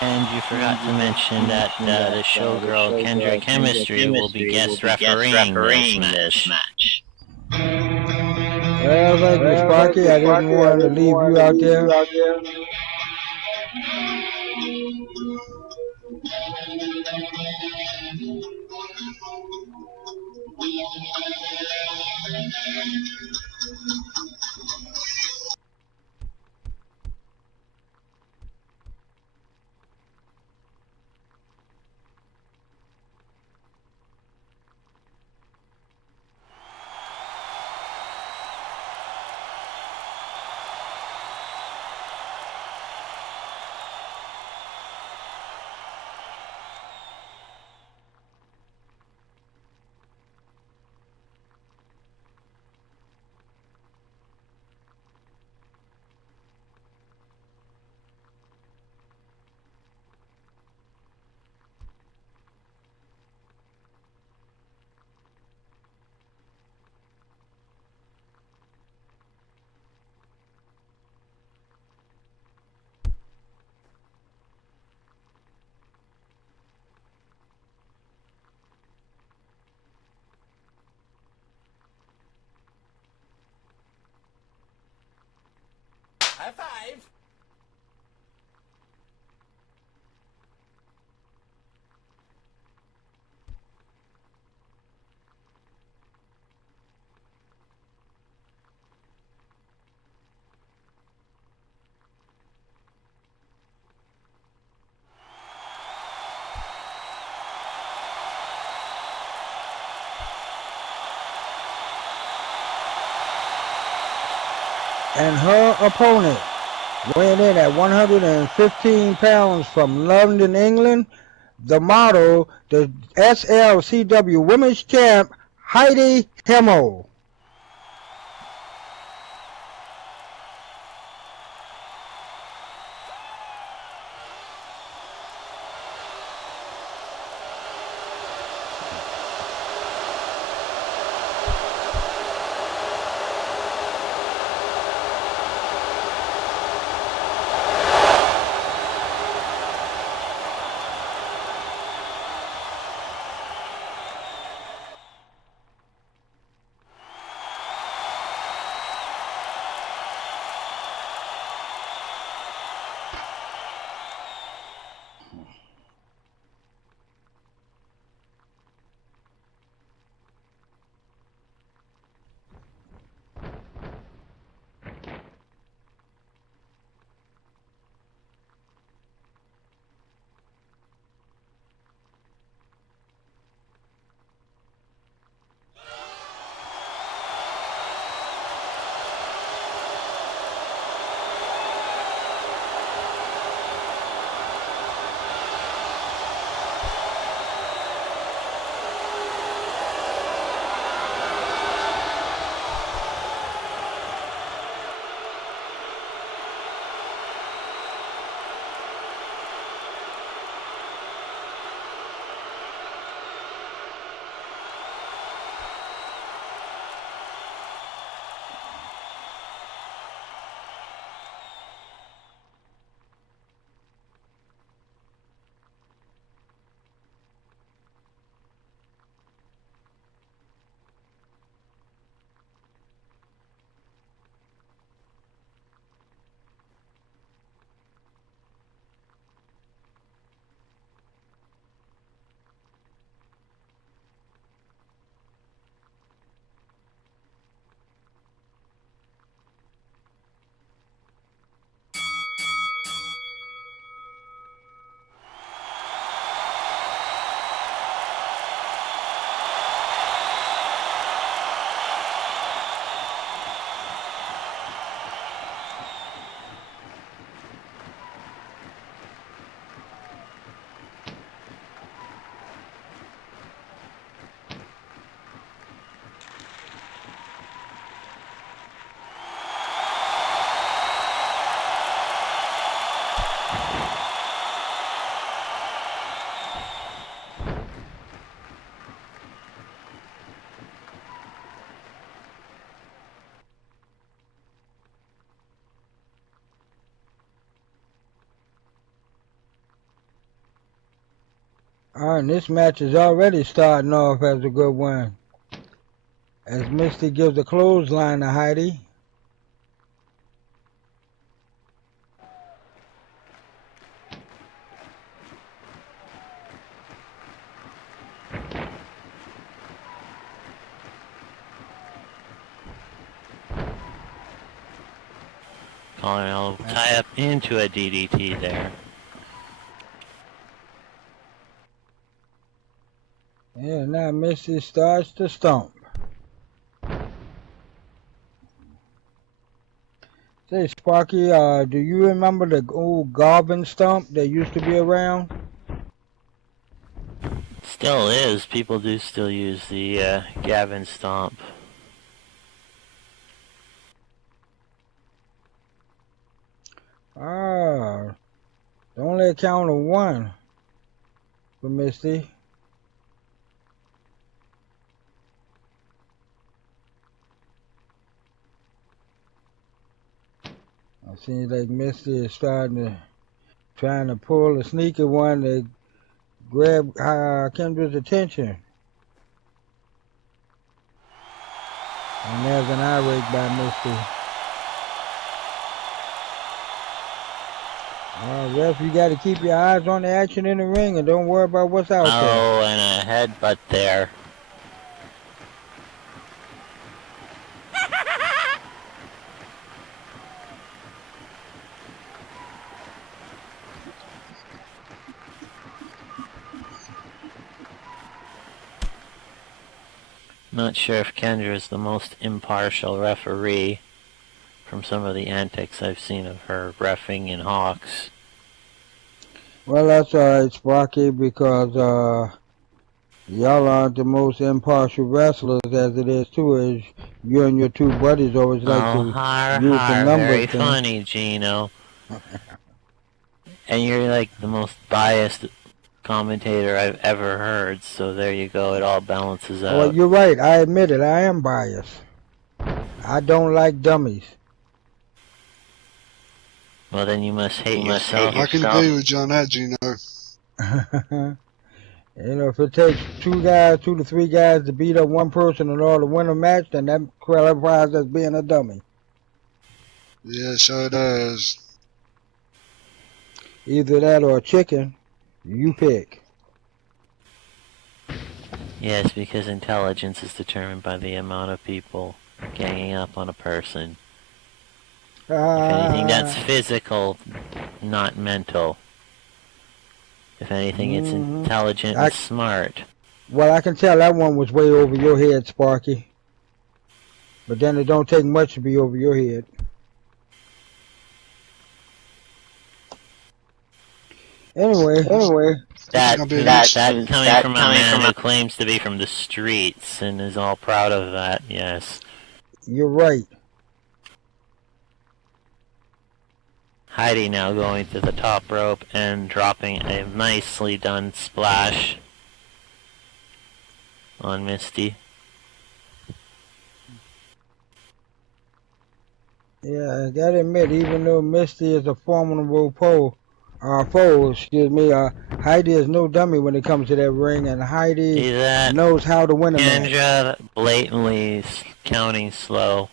And you forgot to mention that the showgirl Kendra Chemistry will be guest refereeing this match. Well, thank you, Sparky. I didn't want to leave you out there. High five. And her opponent, weighing in at 115 pounds from London, England, the model, the SLCW Women's Champ, Heidi Himmel. And this match is already starting off as a good one. As Misty gives a clothesline to Heidi. Colin will tie up into a DDT there. Yeah, now Misty starts to stomp. Say, Sparky, do you remember the old Garvin stomp that used to be around? Still is. People do still use the Gavin stomp. Ah, only a count of one for Misty. It seems like Misty is trying to pull a sneaky one to grab Kendra's attention. And there's an eye rake by Misty. Ref, you got to keep your eyes on the action in the ring and don't worry about what's out there. Oh, and a headbutt there. Not sure if Kendra is the most impartial referee from some of the antics I've seen of her reffing in Hawks. Well, that's alright, Sparky, because y'all aren't the most impartial wrestlers as it is too, as you and your two buddies always like to use the numbers Very thing. funny, Gino. And you're like the most biased commentator I've ever heard, so there you go, it all balances out. Well, you're right, I admit it, I am biased. I don't like dummies. Well, then you must hate yourself. I can agree with you on that, Gino. You know, if it takes two to three guys to beat up one person in order to win a match, then that qualifies as being a dummy. Yeah, sure it does. Either that or a chicken, you pick. Yes, because intelligence is determined by the amount of people ganging up on a person. If anything, that's physical, not mental. If anything, it's intelligent and smart. Well, I can tell that one was way over your head, Sparky. But then it don't take much to be over your head. Anyway. That coming from a man who claims to be from the streets and is all proud of that, yes. You're right. Heidi now going to the top rope and dropping a nicely done splash on Misty. Yeah, I gotta admit, even though Misty is a formidable foe, Heidi is no dummy when it comes to that ring, and Heidi knows how to win a match. Kendra blatantly counting slow.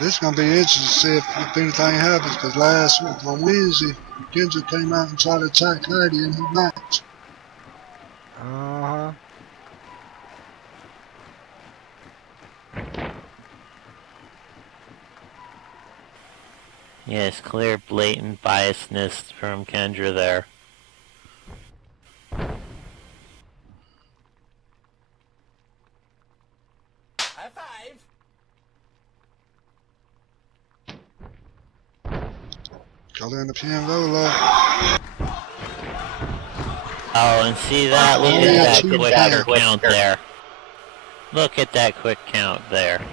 This is going to be interesting to see if anything happens, because last week on Wednesday, Kendra came out and tried to attack Heidi in her match. Uh-huh. Yes, clear blatant biasness from Kendra there. High five. Call in the PMO. Oh, and see that? Look at that quick count there. Look at that quick count there.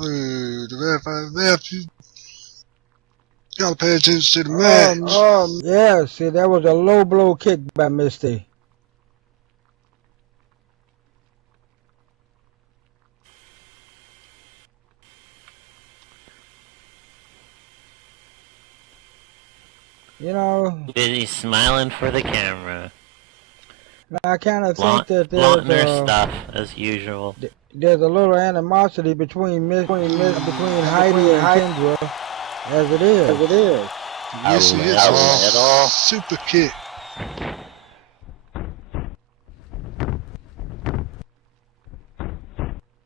the ref, you gotta pay attention to the match. Yeah, see, that was a low blow kick by Misty. You know, Busy smiling for the camera. I kind of think that Flaunting their stuff, as usual. there's a little animosity between Heidi and Kendra, as it is. Missy hits a super kick.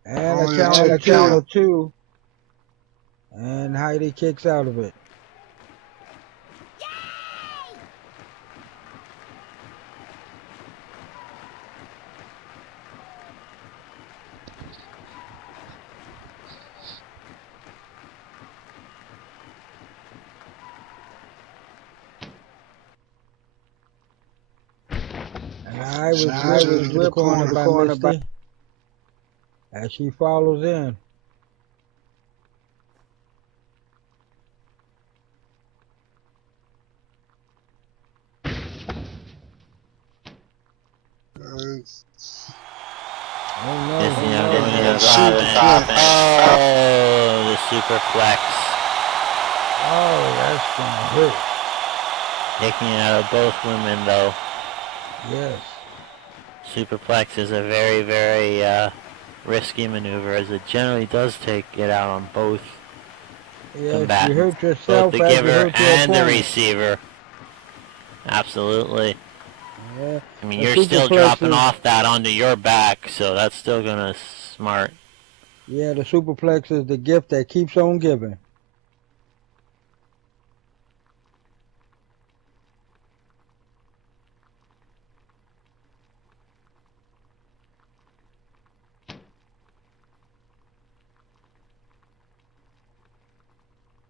And a counter two. And Heidi kicks out of it. And I was whipped corner by Misty as she follows in. Oh no! Oh, the superplex. Oh, that's gonna hurt. Taking it out of both women, though. Yes. Superplex is a very, very risky maneuver, as it generally does take it out on both combatants. You hurt yourself, both the giver and the receiver. Absolutely. Yeah. I mean, you're still dropping off that onto your back, so that's still gonna smart. Yeah, the superplex is the gift that keeps on giving.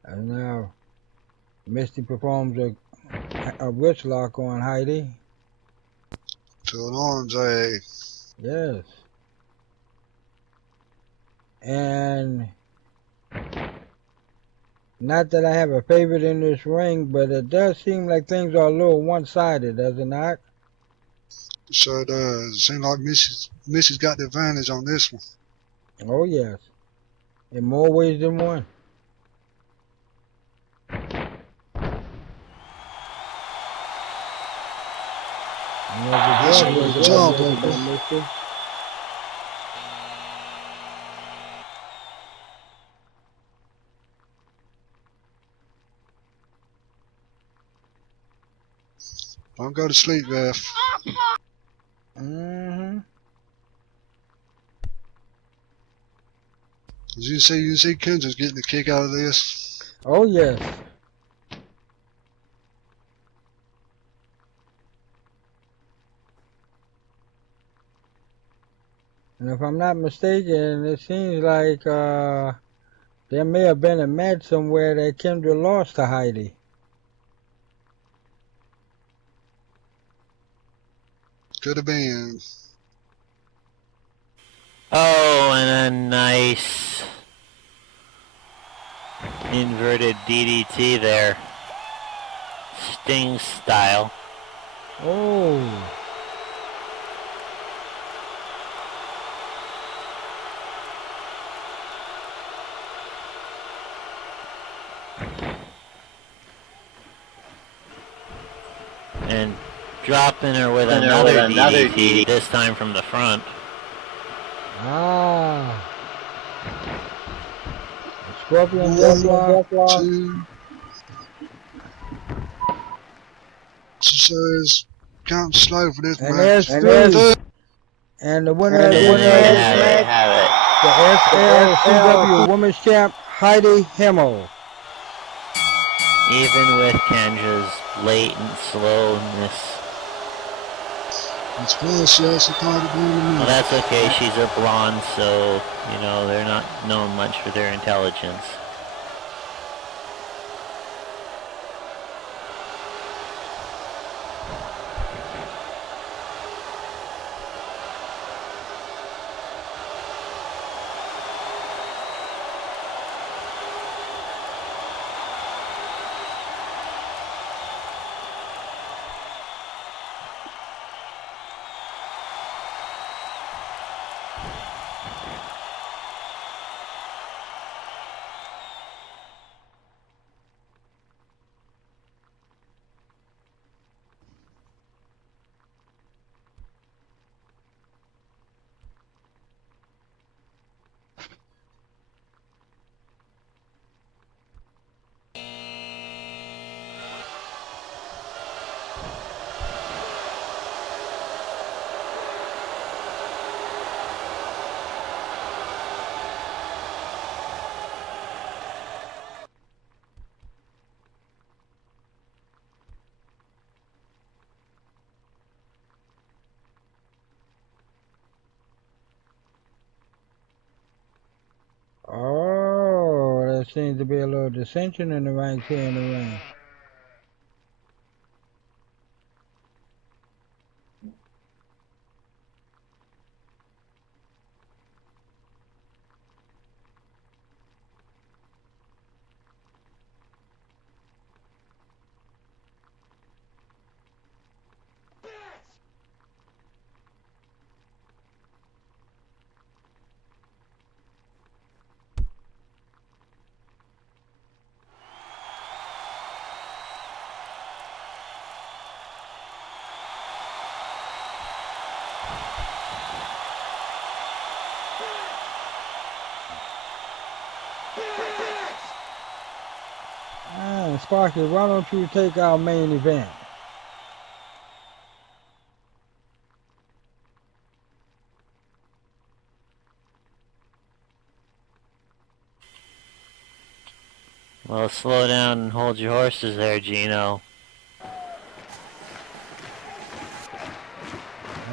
And now, Misty performs a wrist lock on Heidi. To an arms drag. Yes. And not that I have a favorite in this ring, but it does seem like things are a little one-sided, does it not? Sure does. It seems like Missy's got the advantage on this one. Oh yes. In more ways than one. Don't go to sleep, ref. You see Kendra's getting a kick out of this. Oh yes. And if I'm not mistaken, it seems like there may have been a match somewhere that Kendra lost to Heidi. Could have been. Oh, and a nice inverted DDT there. Sting style. Oh. And dropping her with another DDT, this time from the front. Ah. Scorpion death lock. Two. She says, count slow for this And match. there's three. And the winner of this match, the SLCW Women's Champ, Heidi Himmel. Even with Kendra's latent slowness. It's well, she also caught it in the Well, middle. that's okay, she's a blonde, so, you know, they're not known much for their intelligence. seems to be a little dissension in the ranks here in the ring. Sparky, why don't you take our main event? Well, slow down and hold your horses there, Gino.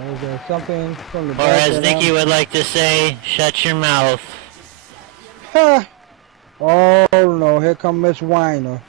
Is there something from the Or back as that Nikki would like to say, shut your mouth. Ha! Oh no, here come Miss Weiner.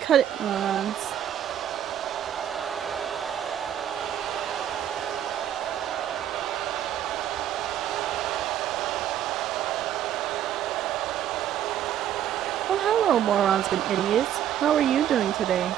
Cut it, morons. Well, hello, morons and idiots. How are you doing today?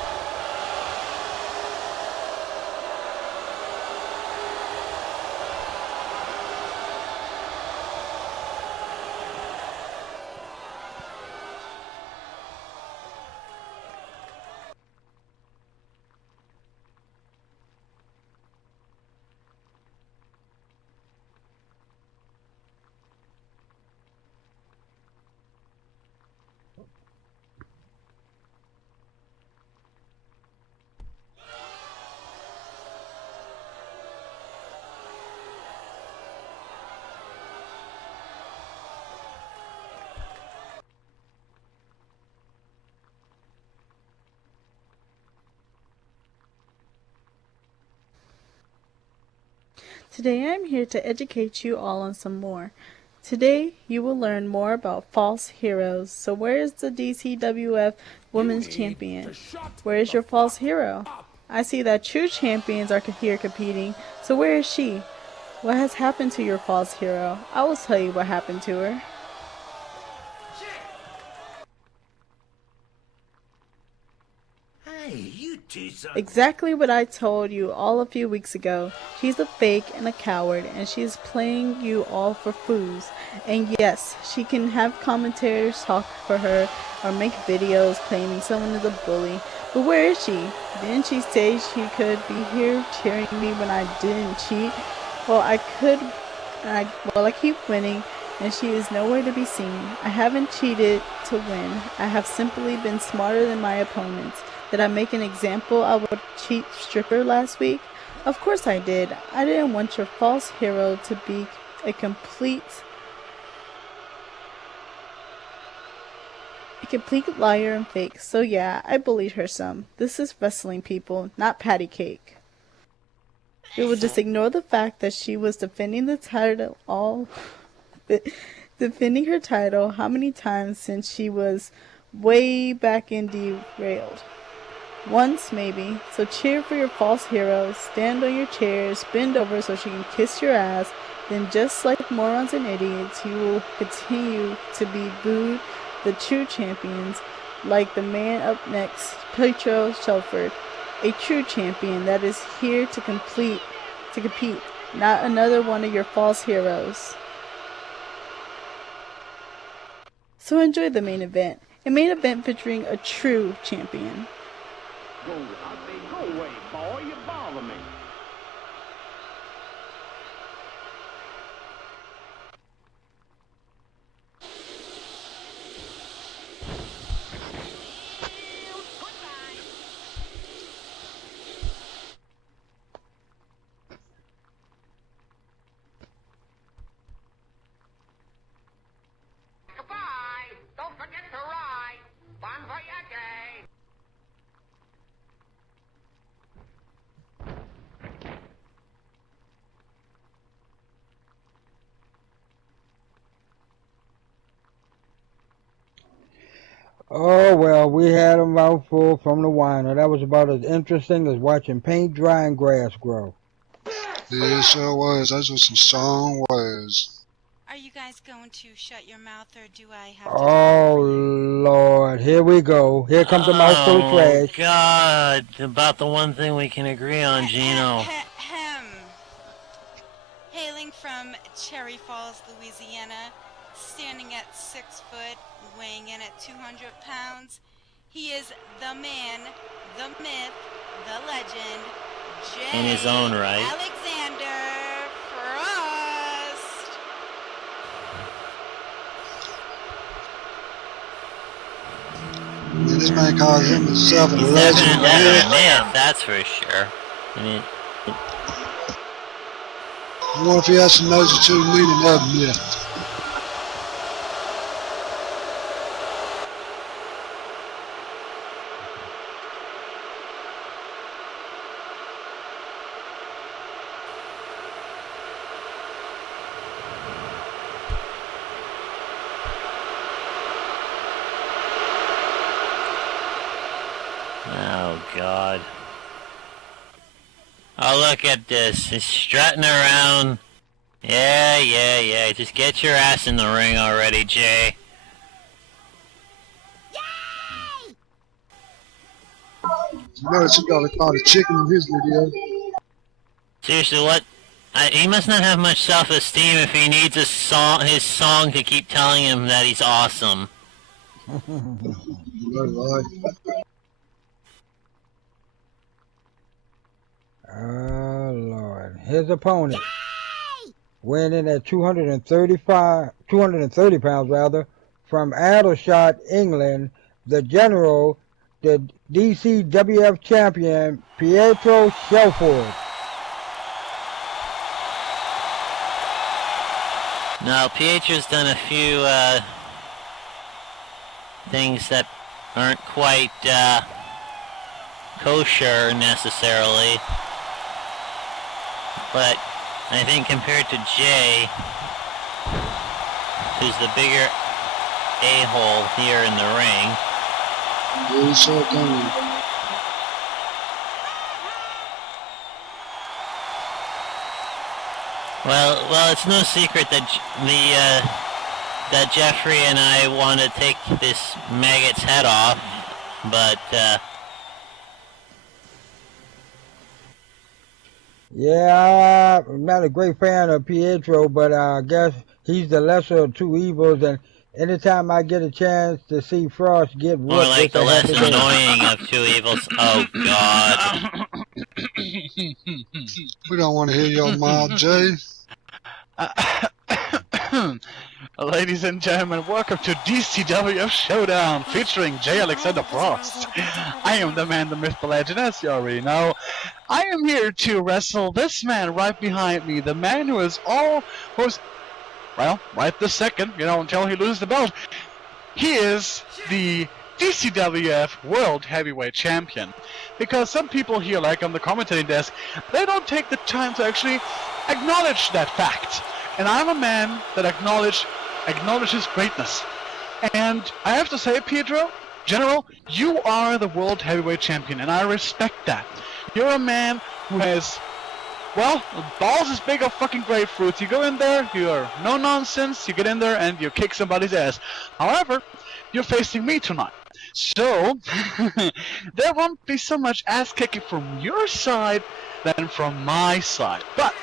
Today I'm here to educate you all on some more. Today you will learn more about false heroes. So where is the DCWF Women's Champion? Where is your false hero? I see that true champions are here competing, so where is she? What has happened to your false hero? I will tell you what happened to her. Hey, you two son. Exactly what I told you all a few weeks ago. She's a fake and a coward, and she's playing you all for fools. And yes, she can have commentators talk for her or make videos claiming someone is a bully. But where is she? Didn't she say she could be here cheering me when I didn't cheat? Well, I keep winning, and she is nowhere to be seen. I haven't cheated to win. I have simply been smarter than my opponents. Did I make an example of a cheap stripper last week? Of course I did. I didn't want your false hero to be a complete liar and fake. So yeah, I bullied her some. This is wrestling, people, not patty cake. We will just ignore the fact that she was defending the title defending her title how many times since she was way back in derailed. Once, maybe. So cheer for your false hero, stand on your chairs, bend over so she can kiss your ass, then just like morons and idiots, you will continue to be booed the true champions, like the man up next, Petro Shelford, a true champion that is here to compete, not another one of your false heroes. So enjoy the main event, a main event featuring a true champion. Go, I say, go away, boy, you bother me. Oh well, we had a mouthful from the whiner. That was about as interesting as watching paint dry and grass grow. Yeah, it sure was. Those were some strong words. Are you guys going to shut your mouth, or do I have to talk Oh over you? Lord, here we go. Here comes a mouthful of Oh trash. God! About the one thing we can agree on, Gino. Ahem. Hailing from Cherry Falls, Louisiana, standing at 6 foot, weighing in at 200 pounds, he is the man, the myth, the legend, Jay In his own right. Alexander Frost. Yeah, this man calls himself a He's legend. definitely a Yeah. myth, that's for sure. I mean, I wonder if he actually knows the true meaning of myth. oh God. Oh, look at this. He's strutting around. Yeah. Just get your ass in the ring already, Jay. You notice he got a chicken in his video. Seriously, what? He must not have much self-esteem if he needs his song to keep telling him that he's awesome. Right. Oh Lord, his opponent, weighing in at 230 pounds rather, from Aldershot, England, the General, the DCWF champion, Pietro Shelford. Now, Pietro's done a few things that aren't quite kosher necessarily, but I think compared to Jay, who's the bigger a-hole here in the ring, Yeah, he sure can. well, it's no secret that that Jeffrey and I want to take this maggot's head off, but Yeah, I'm not a great fan of Pietro, but I guess he's the lesser of two evils, and anytime I get a chance to see Frost get more whooped, like it's the a less happy day. annoying of two evils. Oh God. We don't want to hear your mouth, Jay. Ladies and gentlemen, welcome to DCWF Showdown featuring J. Alexander Frost. I am the man, the myth, the legend, as you already know. I am here to wrestle this man right behind me, the man who's right this second, until he loses the belt. He is the DCWF World Heavyweight Champion. Because some people here, like on the commentating desk, they don't take the time to actually acknowledge that fact. And I'm a man that acknowledges greatness. And I have to say, Pedro, General, you are the World Heavyweight Champion, and I respect that. You're a man who has, balls as big as fucking grapefruits. You go in there, you're no nonsense, you get in there and you kick somebody's ass. However, you're facing me tonight. So, there won't be so much ass kicking from your side than from my side. But,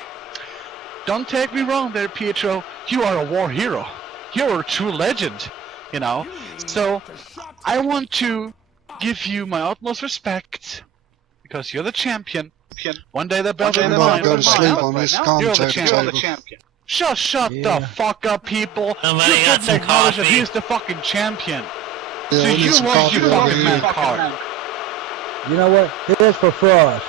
don't take me wrong there, Pietro. You are a war hero. You're a true legend, So, I want to give you my utmost respect, because you're the champion. One day the belt We're is gonna mine. go to sleep on this You're the commentator table. champion. Shut Yeah. the fuck up, people. Somebody You got didn't some acknowledge that coffee. he's the fucking champion. Yeah, So we need you some want coffee your over fucking man here. card. You know what? Here's for Frost.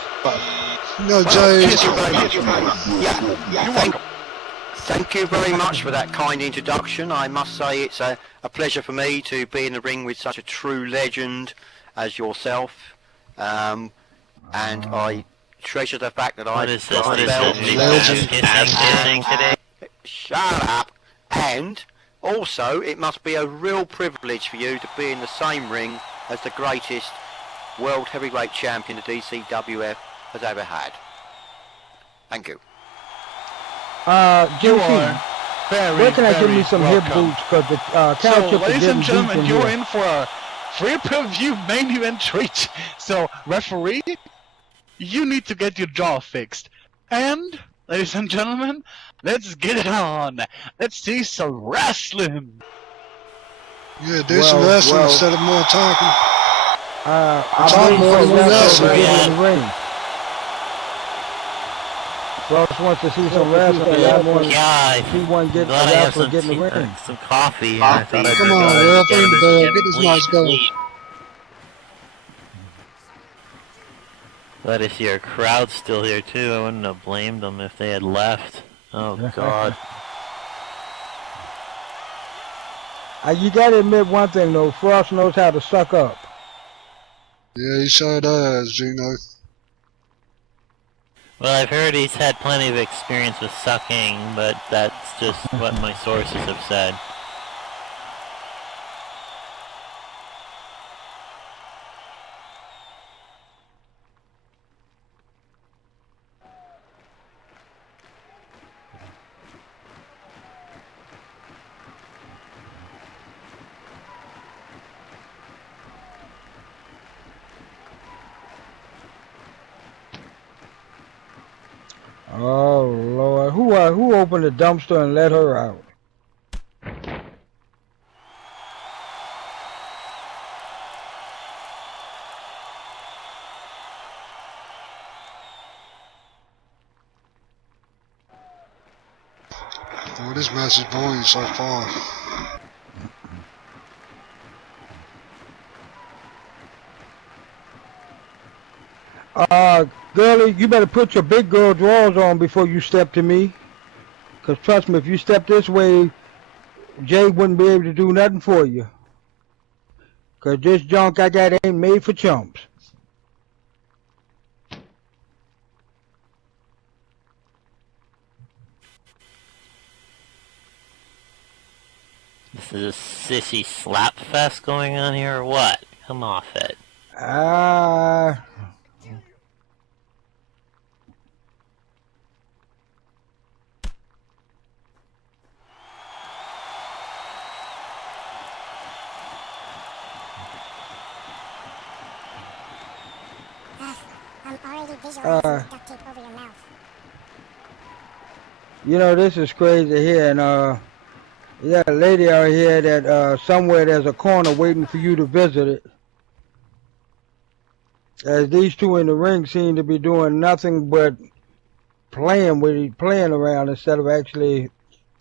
Jay, Thank you very much. Yeah, You're welcome. thank you very much for that kind introduction. I must say it's a pleasure for me to be in the ring with such a true legend as yourself. And I treasure the fact that What I is this? got the This belt. is kissing today? Shut up. And Also, it must be a real privilege for you to be in the same ring as the greatest world heavyweight champion the DCWF has ever had. Thank you. You JC, are very, where can I get very me some hip welcome. boots? Because the So, township is ladies getting and deep gentlemen, in you're here. in for a free per-view main event treat. So, referee, you need to get your jaw fixed. And, ladies and gentlemen, let's get it on. Let's see some wrestling. Yeah, do some wrestling instead of more talking. I'm talk waiting more for than we wrestlers to wrestle. get in the ring. Ross wants to see some wrestling. I want to Yeah, see one get glad a I have wrestler some get in the ring. some coffee here. I thought I'd Come go on, ahead Will, and get ring the him bell. and Get this leave. match going. Glad to see our crowd's still here too. I wouldn't have blamed them if they had left. Oh God. You gotta admit one thing though, Frost knows how to suck up. Yeah, he sure does, Gino. Well, I've heard he's had plenty of experience with sucking, but that's just what my sources have said. Oh Lord, who opened the dumpster and let her out? Boy, this match is boring so far. Girlie, you better put your big girl drawers on before you step to me. Cause trust me, if you step this way, Jay wouldn't be able to do nothing for you. Cause this junk I got ain't made for chumps. This is a sissy slap fest going on here, or what? Come off it. I'm already visualizing the duct tape over your mouth. You know, this is crazy here, and you got a lady out here that somewhere there's a corner waiting for you to visit it. As these two in the ring seem to be doing nothing but playing around instead of actually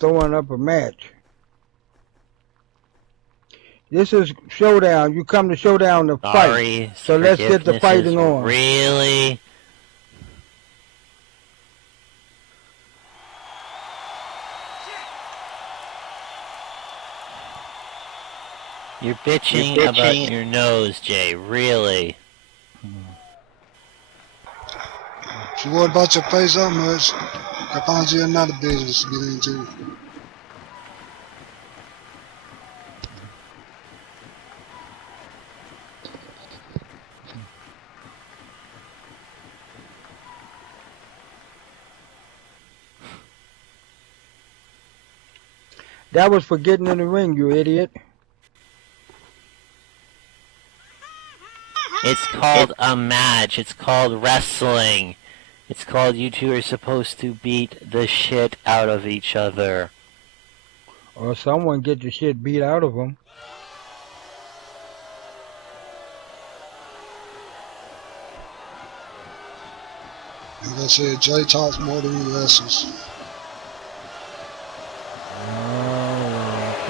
throwing up a match. This is Showdown. You come to Showdown to fight. So let's get the fighting on. Really? You're bitching about your nose, Jay. Really? If you worried about your face that much, I find you another business to get into. That was for getting in the ring, you idiot. It's called a match. It's called wrestling. It's called you two are supposed to beat the shit out of each other. Or someone get the shit beat out of them. Like I said, Jay talks more than he wrestles.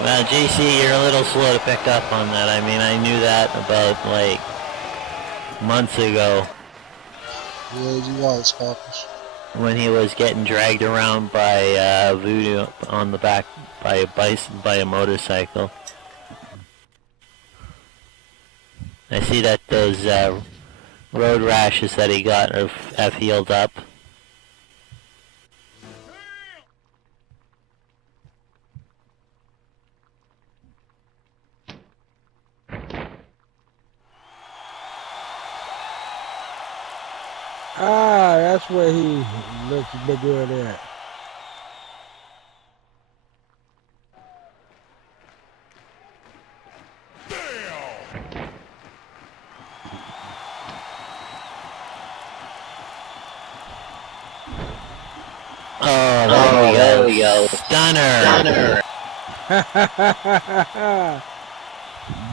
Well, JC, you're a little slow to pick up on that. I mean, I knew that about, like, months ago. Yeah, you right, Sparkles. When he was getting dragged around by Voodoo on the back by a motorcycle. I see that those road rashes that he got have healed up. Ah, that's where he looks a bit good at. Oh, there we go. Stunner.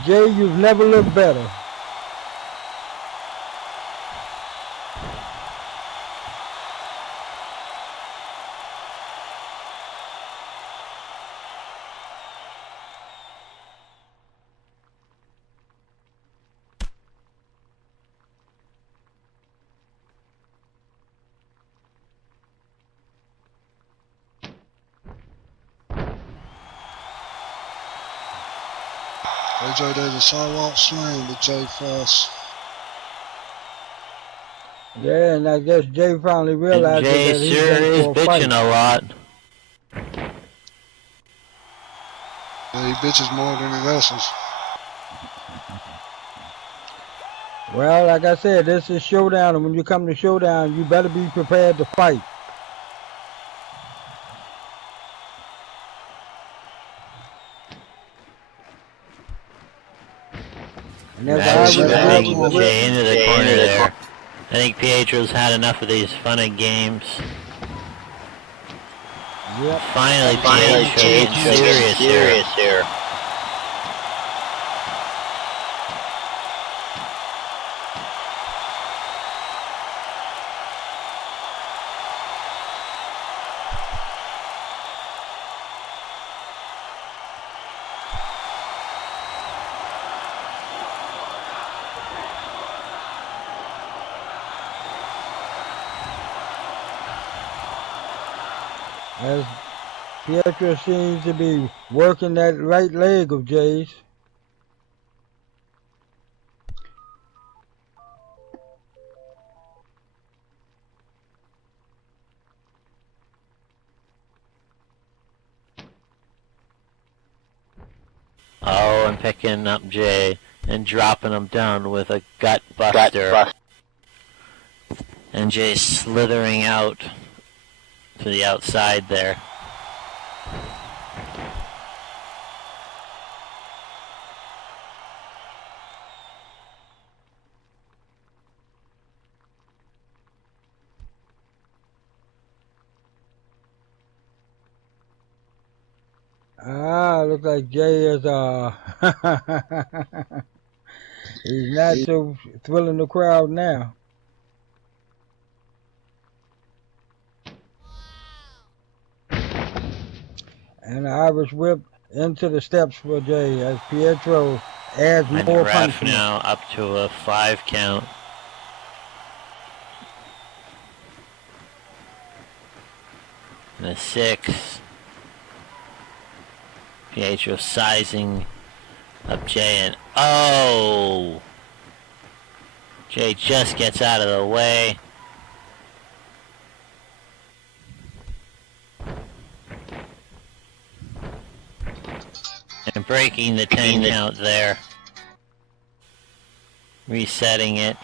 Jay, you've never looked better. AJ did a sidewalk slam to Jay first. Yeah, and I guess Jay finally And realized Jay that he's sure ready is for a fight. bitching a lot. Yeah, he bitches more than he wrestles. Well, like I said, this is Showdown, and when you come to Showdown, you better be prepared to fight. And that's Imagine Irish dragging whip. Jay into the corner there. I think Pietro's had enough of these fun games. Yep. Finally, Pietro getting serious here. As Pietro seems to be working that right leg of Jay's. Oh, and picking up Jay and dropping him down with a gut buster. And Jay slithering out to the outside there. Ah, looks like Jay is he's not so thrilling the crowd now. And the Irish whip into the steps for Jay as Pietro adds And the more ref punishment. now up to a 5 count. And a 6. Pietro sizing up Jay and oh! Jay just gets out of the way. And breaking the 10 count there. Resetting it.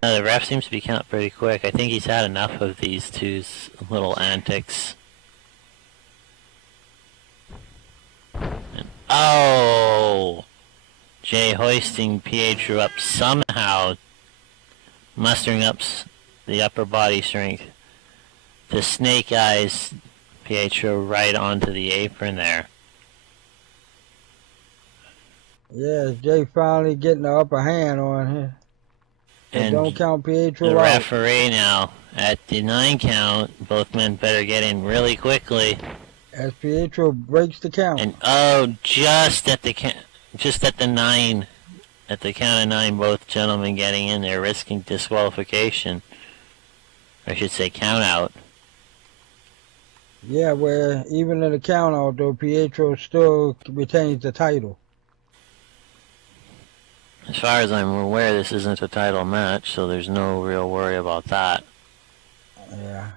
The ref seems to be counting pretty quick. I think he's had enough of these two's little antics. And, oh! Jay hoisting Pietro up somehow, mustering up the upper body strength to snake eyes Pietro right onto the apron there. Yeah, Jay finally getting the upper hand on him. And don't count Pietro the out. referee now at the 9 count. Both men better get in really quickly. As Pietro breaks the count. And oh, just at the 9, at the count of 9, both gentlemen getting in there, risking disqualification. I should say count out. Yeah, where even in the count out though, Pietro still retains the title. As far as I'm aware, this isn't a title match, so there's no real worry about that. Yeah.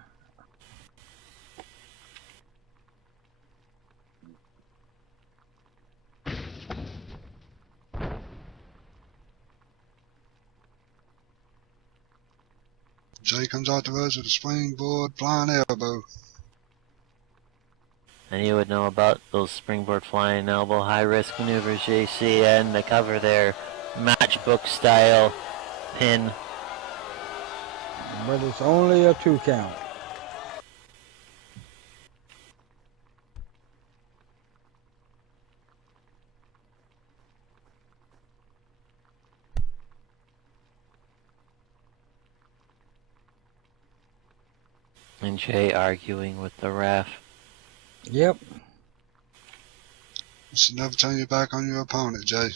Jay comes out to us with a springboard flying elbow. And you would know about those springboard flying elbow high risk maneuvers, JC, and to cover their matchbook style pin. But it's only a 2 count. And Jay arguing with the ref. Yep. You should never turn your back on your opponent, Jay.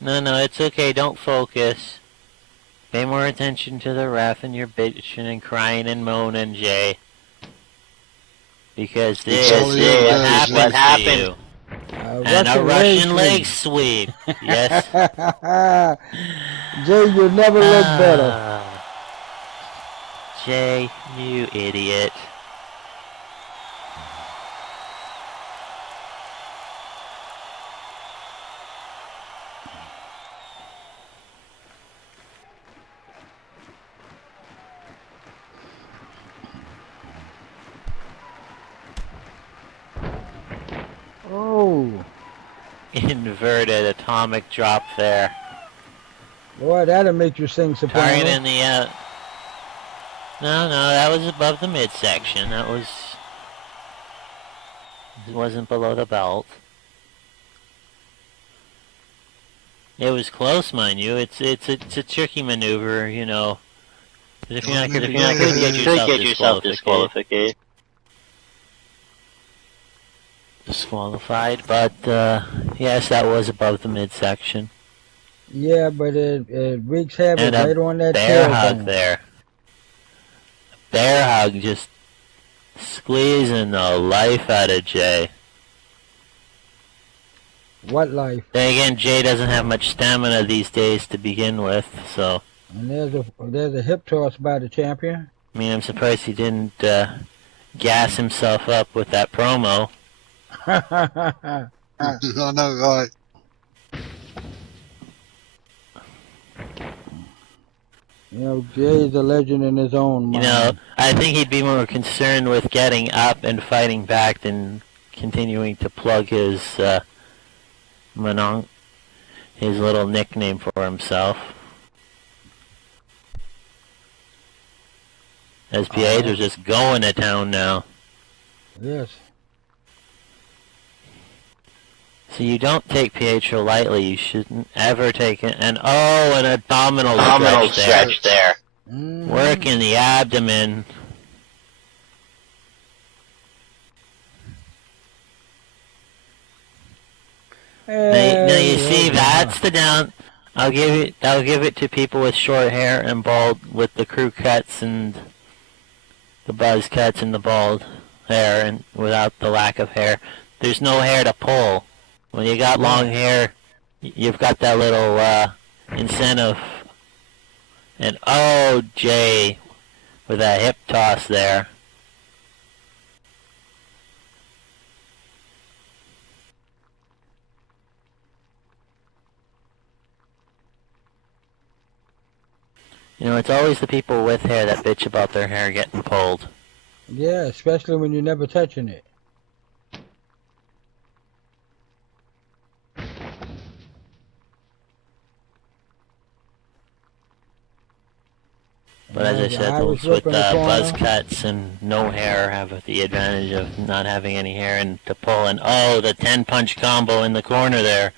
No, it's okay, don't focus. Pay more attention to the ref and you're bitching and crying and moaning, Jay. Because this is what happened to you. And a Russian leg sweep. Yes. Jay, you never look better. Jay, you idiot. Oh. Inverted atomic drop there. Boy, that'll make you sing soprano. Target in the No, that was above the midsection. That was... It wasn't below the belt. It was close, mind you. It's a tricky maneuver, you know. But if you're not gonna get yourself disqualified. Disqualified, but yes, that was above the midsection. Yeah, but it wreaks havoc And right on that bear tailbone. hug there. Bear hug just squeezing the life out of Jay. What life? Then again, Jay doesn't have much stamina these days to begin with, so... And there's a hip toss by the champion. I mean, I'm surprised he didn't gas himself up with that promo. I know, right? You know, Jay's a legend in his own mind. You know, I think he'd be more concerned with getting up and fighting back than continuing to plug his his little nickname for himself. As Pietro's just going to town now. Yes. So you don't take Pietro lightly. You shouldn't ever take it. And an abdominal stretch there. Working the abdomen. Now you see, that's the down. I'll give it to people with short hair and bald, with the crew cuts and the buzz cuts and the bald hair, and without the lack of hair. There's no hair to pull. When you got long hair, you've got that little incentive. And Jay, with that hip toss there. You know, it's always the people with hair that bitch about their hair getting pulled. Yeah, especially when you're never touching it. But as I said, those with buzz cuts and no hair have the advantage of not having any hair and to pull. And the 10-punch combo in the corner there.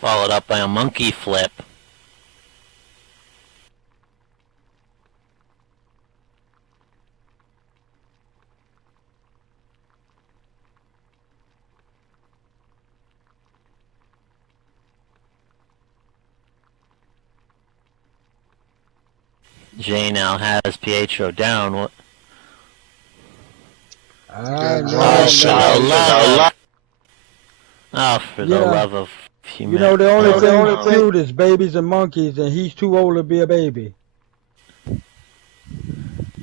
Followed up by a monkey flip. Jay now has Pietro down. What? Yeah, Oh, for the love of... Oh, for the Yeah. love of You know, the only humanity. thing cute is babies and monkeys, and he's too old to be a baby.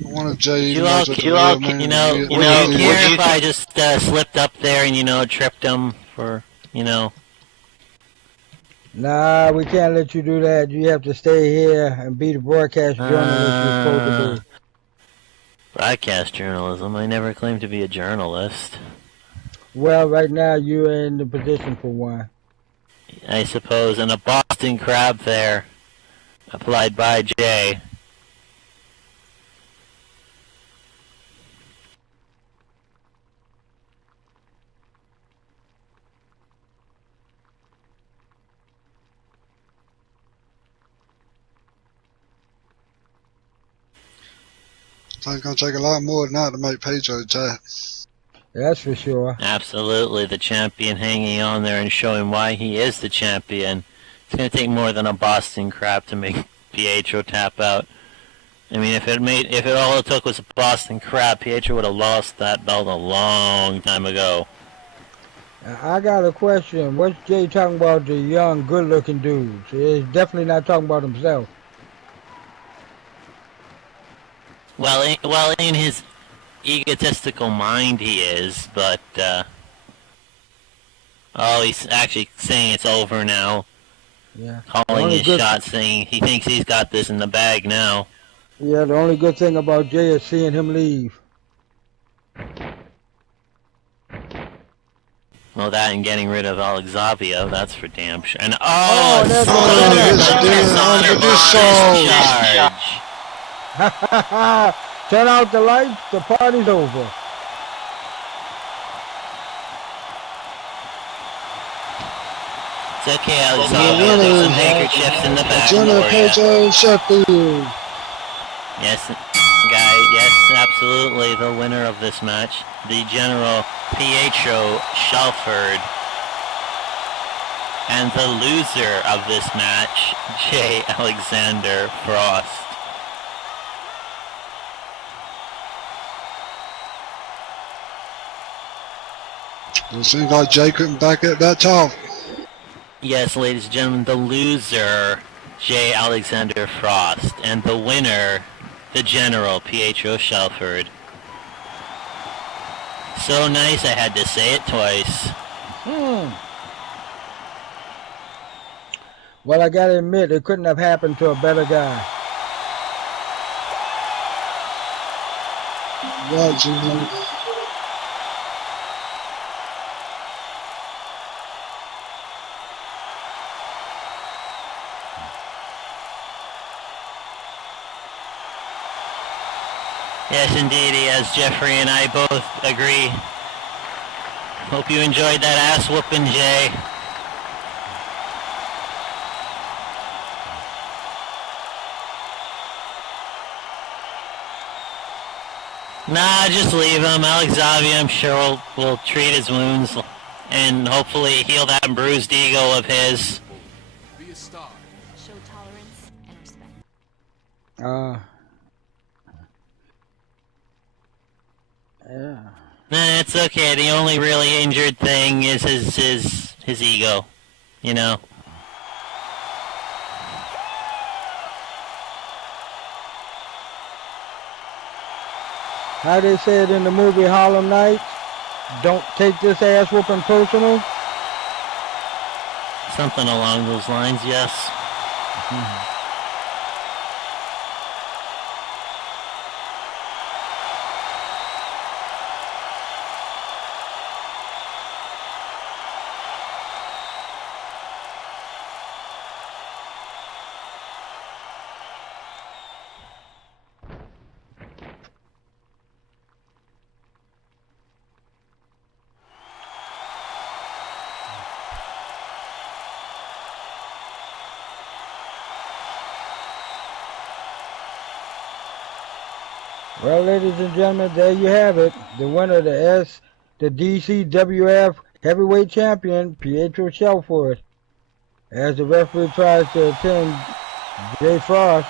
One of Jay You knows all, what the you real all, meaning you know, of would it you care is. if I just slipped up there and, you know, tripped him for, you know... Nah, we can't let you do that. You have to stay here and be the broadcast journalist you're supposed to be. Broadcast journalism? I never claimed to be a journalist. Well, right now you're in the position for one. I suppose, and a Boston crab there, applied by Jay. It's gonna take a lot more than that to make Pedro Jay. That's for sure. Absolutely, the champion hanging on there and showing why he is the champion. It's going to take more than a Boston crab to make Pietro tap out. I mean, if it all it took was a Boston crab, Pietro would have lost that belt a long time ago. I got a question. What's Jay talking about the young, good-looking dudes? He's definitely not talking about himself. Well, in his egotistical mind he is, but, oh, he's actually saying it's over now. Yeah. Calling his shot, saying he thinks he's got this in the bag now. Yeah, the only good thing about Jay is seeing him leave. Well, that and getting rid of Alexavio, that's for damn sure. And that's charge. Turn out the lights, the party's over. It's okay, Alexavio. There's some handkerchiefs in the back for you. Yes, guy. Yes, absolutely. The winner of this match, the General Pietro Shelford, and the loser of this match, Jay Alexander Frost. It seems like Jay couldn't back up that talk. Yes, ladies and gentlemen, the loser, Jay Alexander Frost, and the winner, the General Pietro Shelford. So nice I had to say it twice. Well, I gotta admit, it couldn't have happened to a better guy. Right, Jimmy. Yes, indeed, as Jeffrey and I both agree. Hope you enjoyed that ass whooping, Jay. Nah, just leave him. Alexavia, I'm sure, will treat his wounds and hopefully heal that bruised ego of his. Be a star. Show tolerance and respect. Yeah. Nah, it's okay. The only really injured thing is his ego, you know. How they say it in the movie Harlem Nights? Don't take this ass whooping personal. Something along those lines, yes. Well, ladies and gentlemen, there you have it. The winner, the DCWF heavyweight champion, Pietro Shelford. As the referee tries to attend Jay Frost.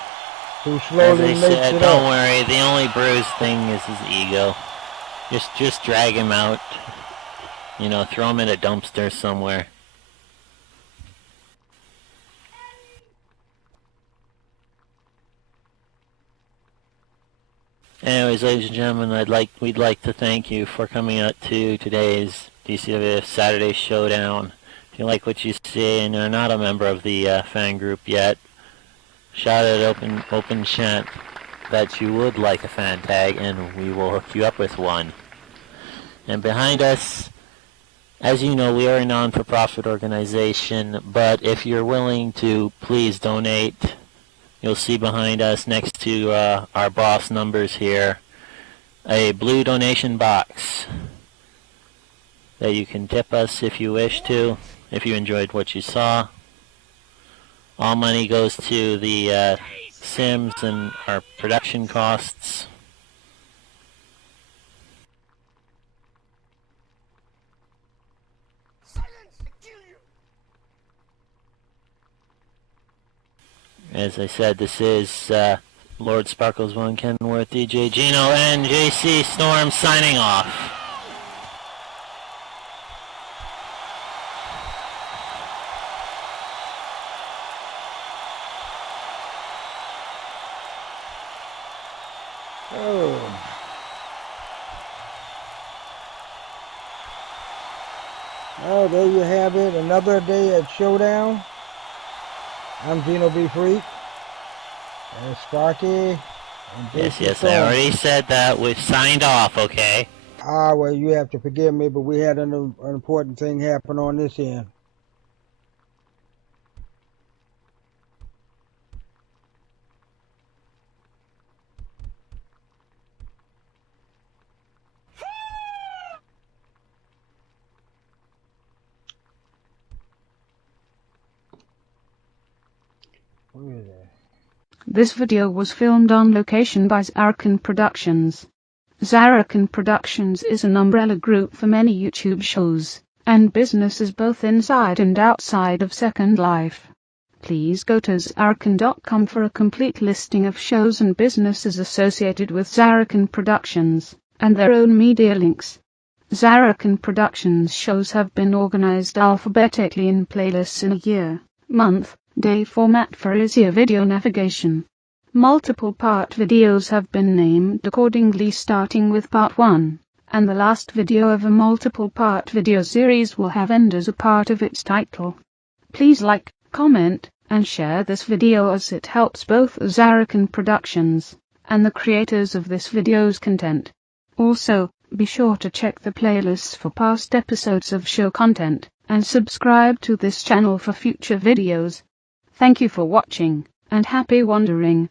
who As slowly I makes said, it don't up. worry. The only bruised thing is his ego. Just drag him out. You know, throw him in a dumpster somewhere. Anyways, ladies and gentlemen, we'd like to thank you for coming out to today's DCWF Saturday Showdown. If you like what you see and you're not a member of the fan group yet, shout out open chat that you would like a fan tag, and we will hook you up with one. And behind us, as you know, we are a non-for-profit organization, but if you're willing to, please donate. You'll see behind us, next to our boss numbers here, a blue donation box that you can tip us if you wish to, if you enjoyed what you saw. All money goes to the Sims and our production costs. As I said, this is Lord Sparkles, One Kenworth, DJ Gino, and JC Storm signing off. Oh. Oh, there you have it. Another day at Showdown. I'm Gino B. Freak. And Sparky. And Yes, I already said that. We've signed off, okay? Ah, well, you have to forgive me, but we had an important thing happen on this end. Where is that? This video was filmed on location by Zarrakan Productions. Zarrakan Productions is an umbrella group for many YouTube shows and businesses both inside and outside of Second Life. Please go to Zarrakan.com for a complete listing of shows and businesses associated with Zarrakan Productions and their own media links. Zarrakan Productions shows have been organized alphabetically in playlists in a year, month, day format for easier video navigation. Multiple part videos have been named accordingly, starting with part 1, and the last video of a multiple part video series will have end as a part of its title. Please like, comment, and share this video as it helps both Zarrakan Productions and the creators of this video's content. Also, be sure to check the playlists for past episodes of show content, and subscribe to this channel for future videos. Thank you for watching, and happy wandering.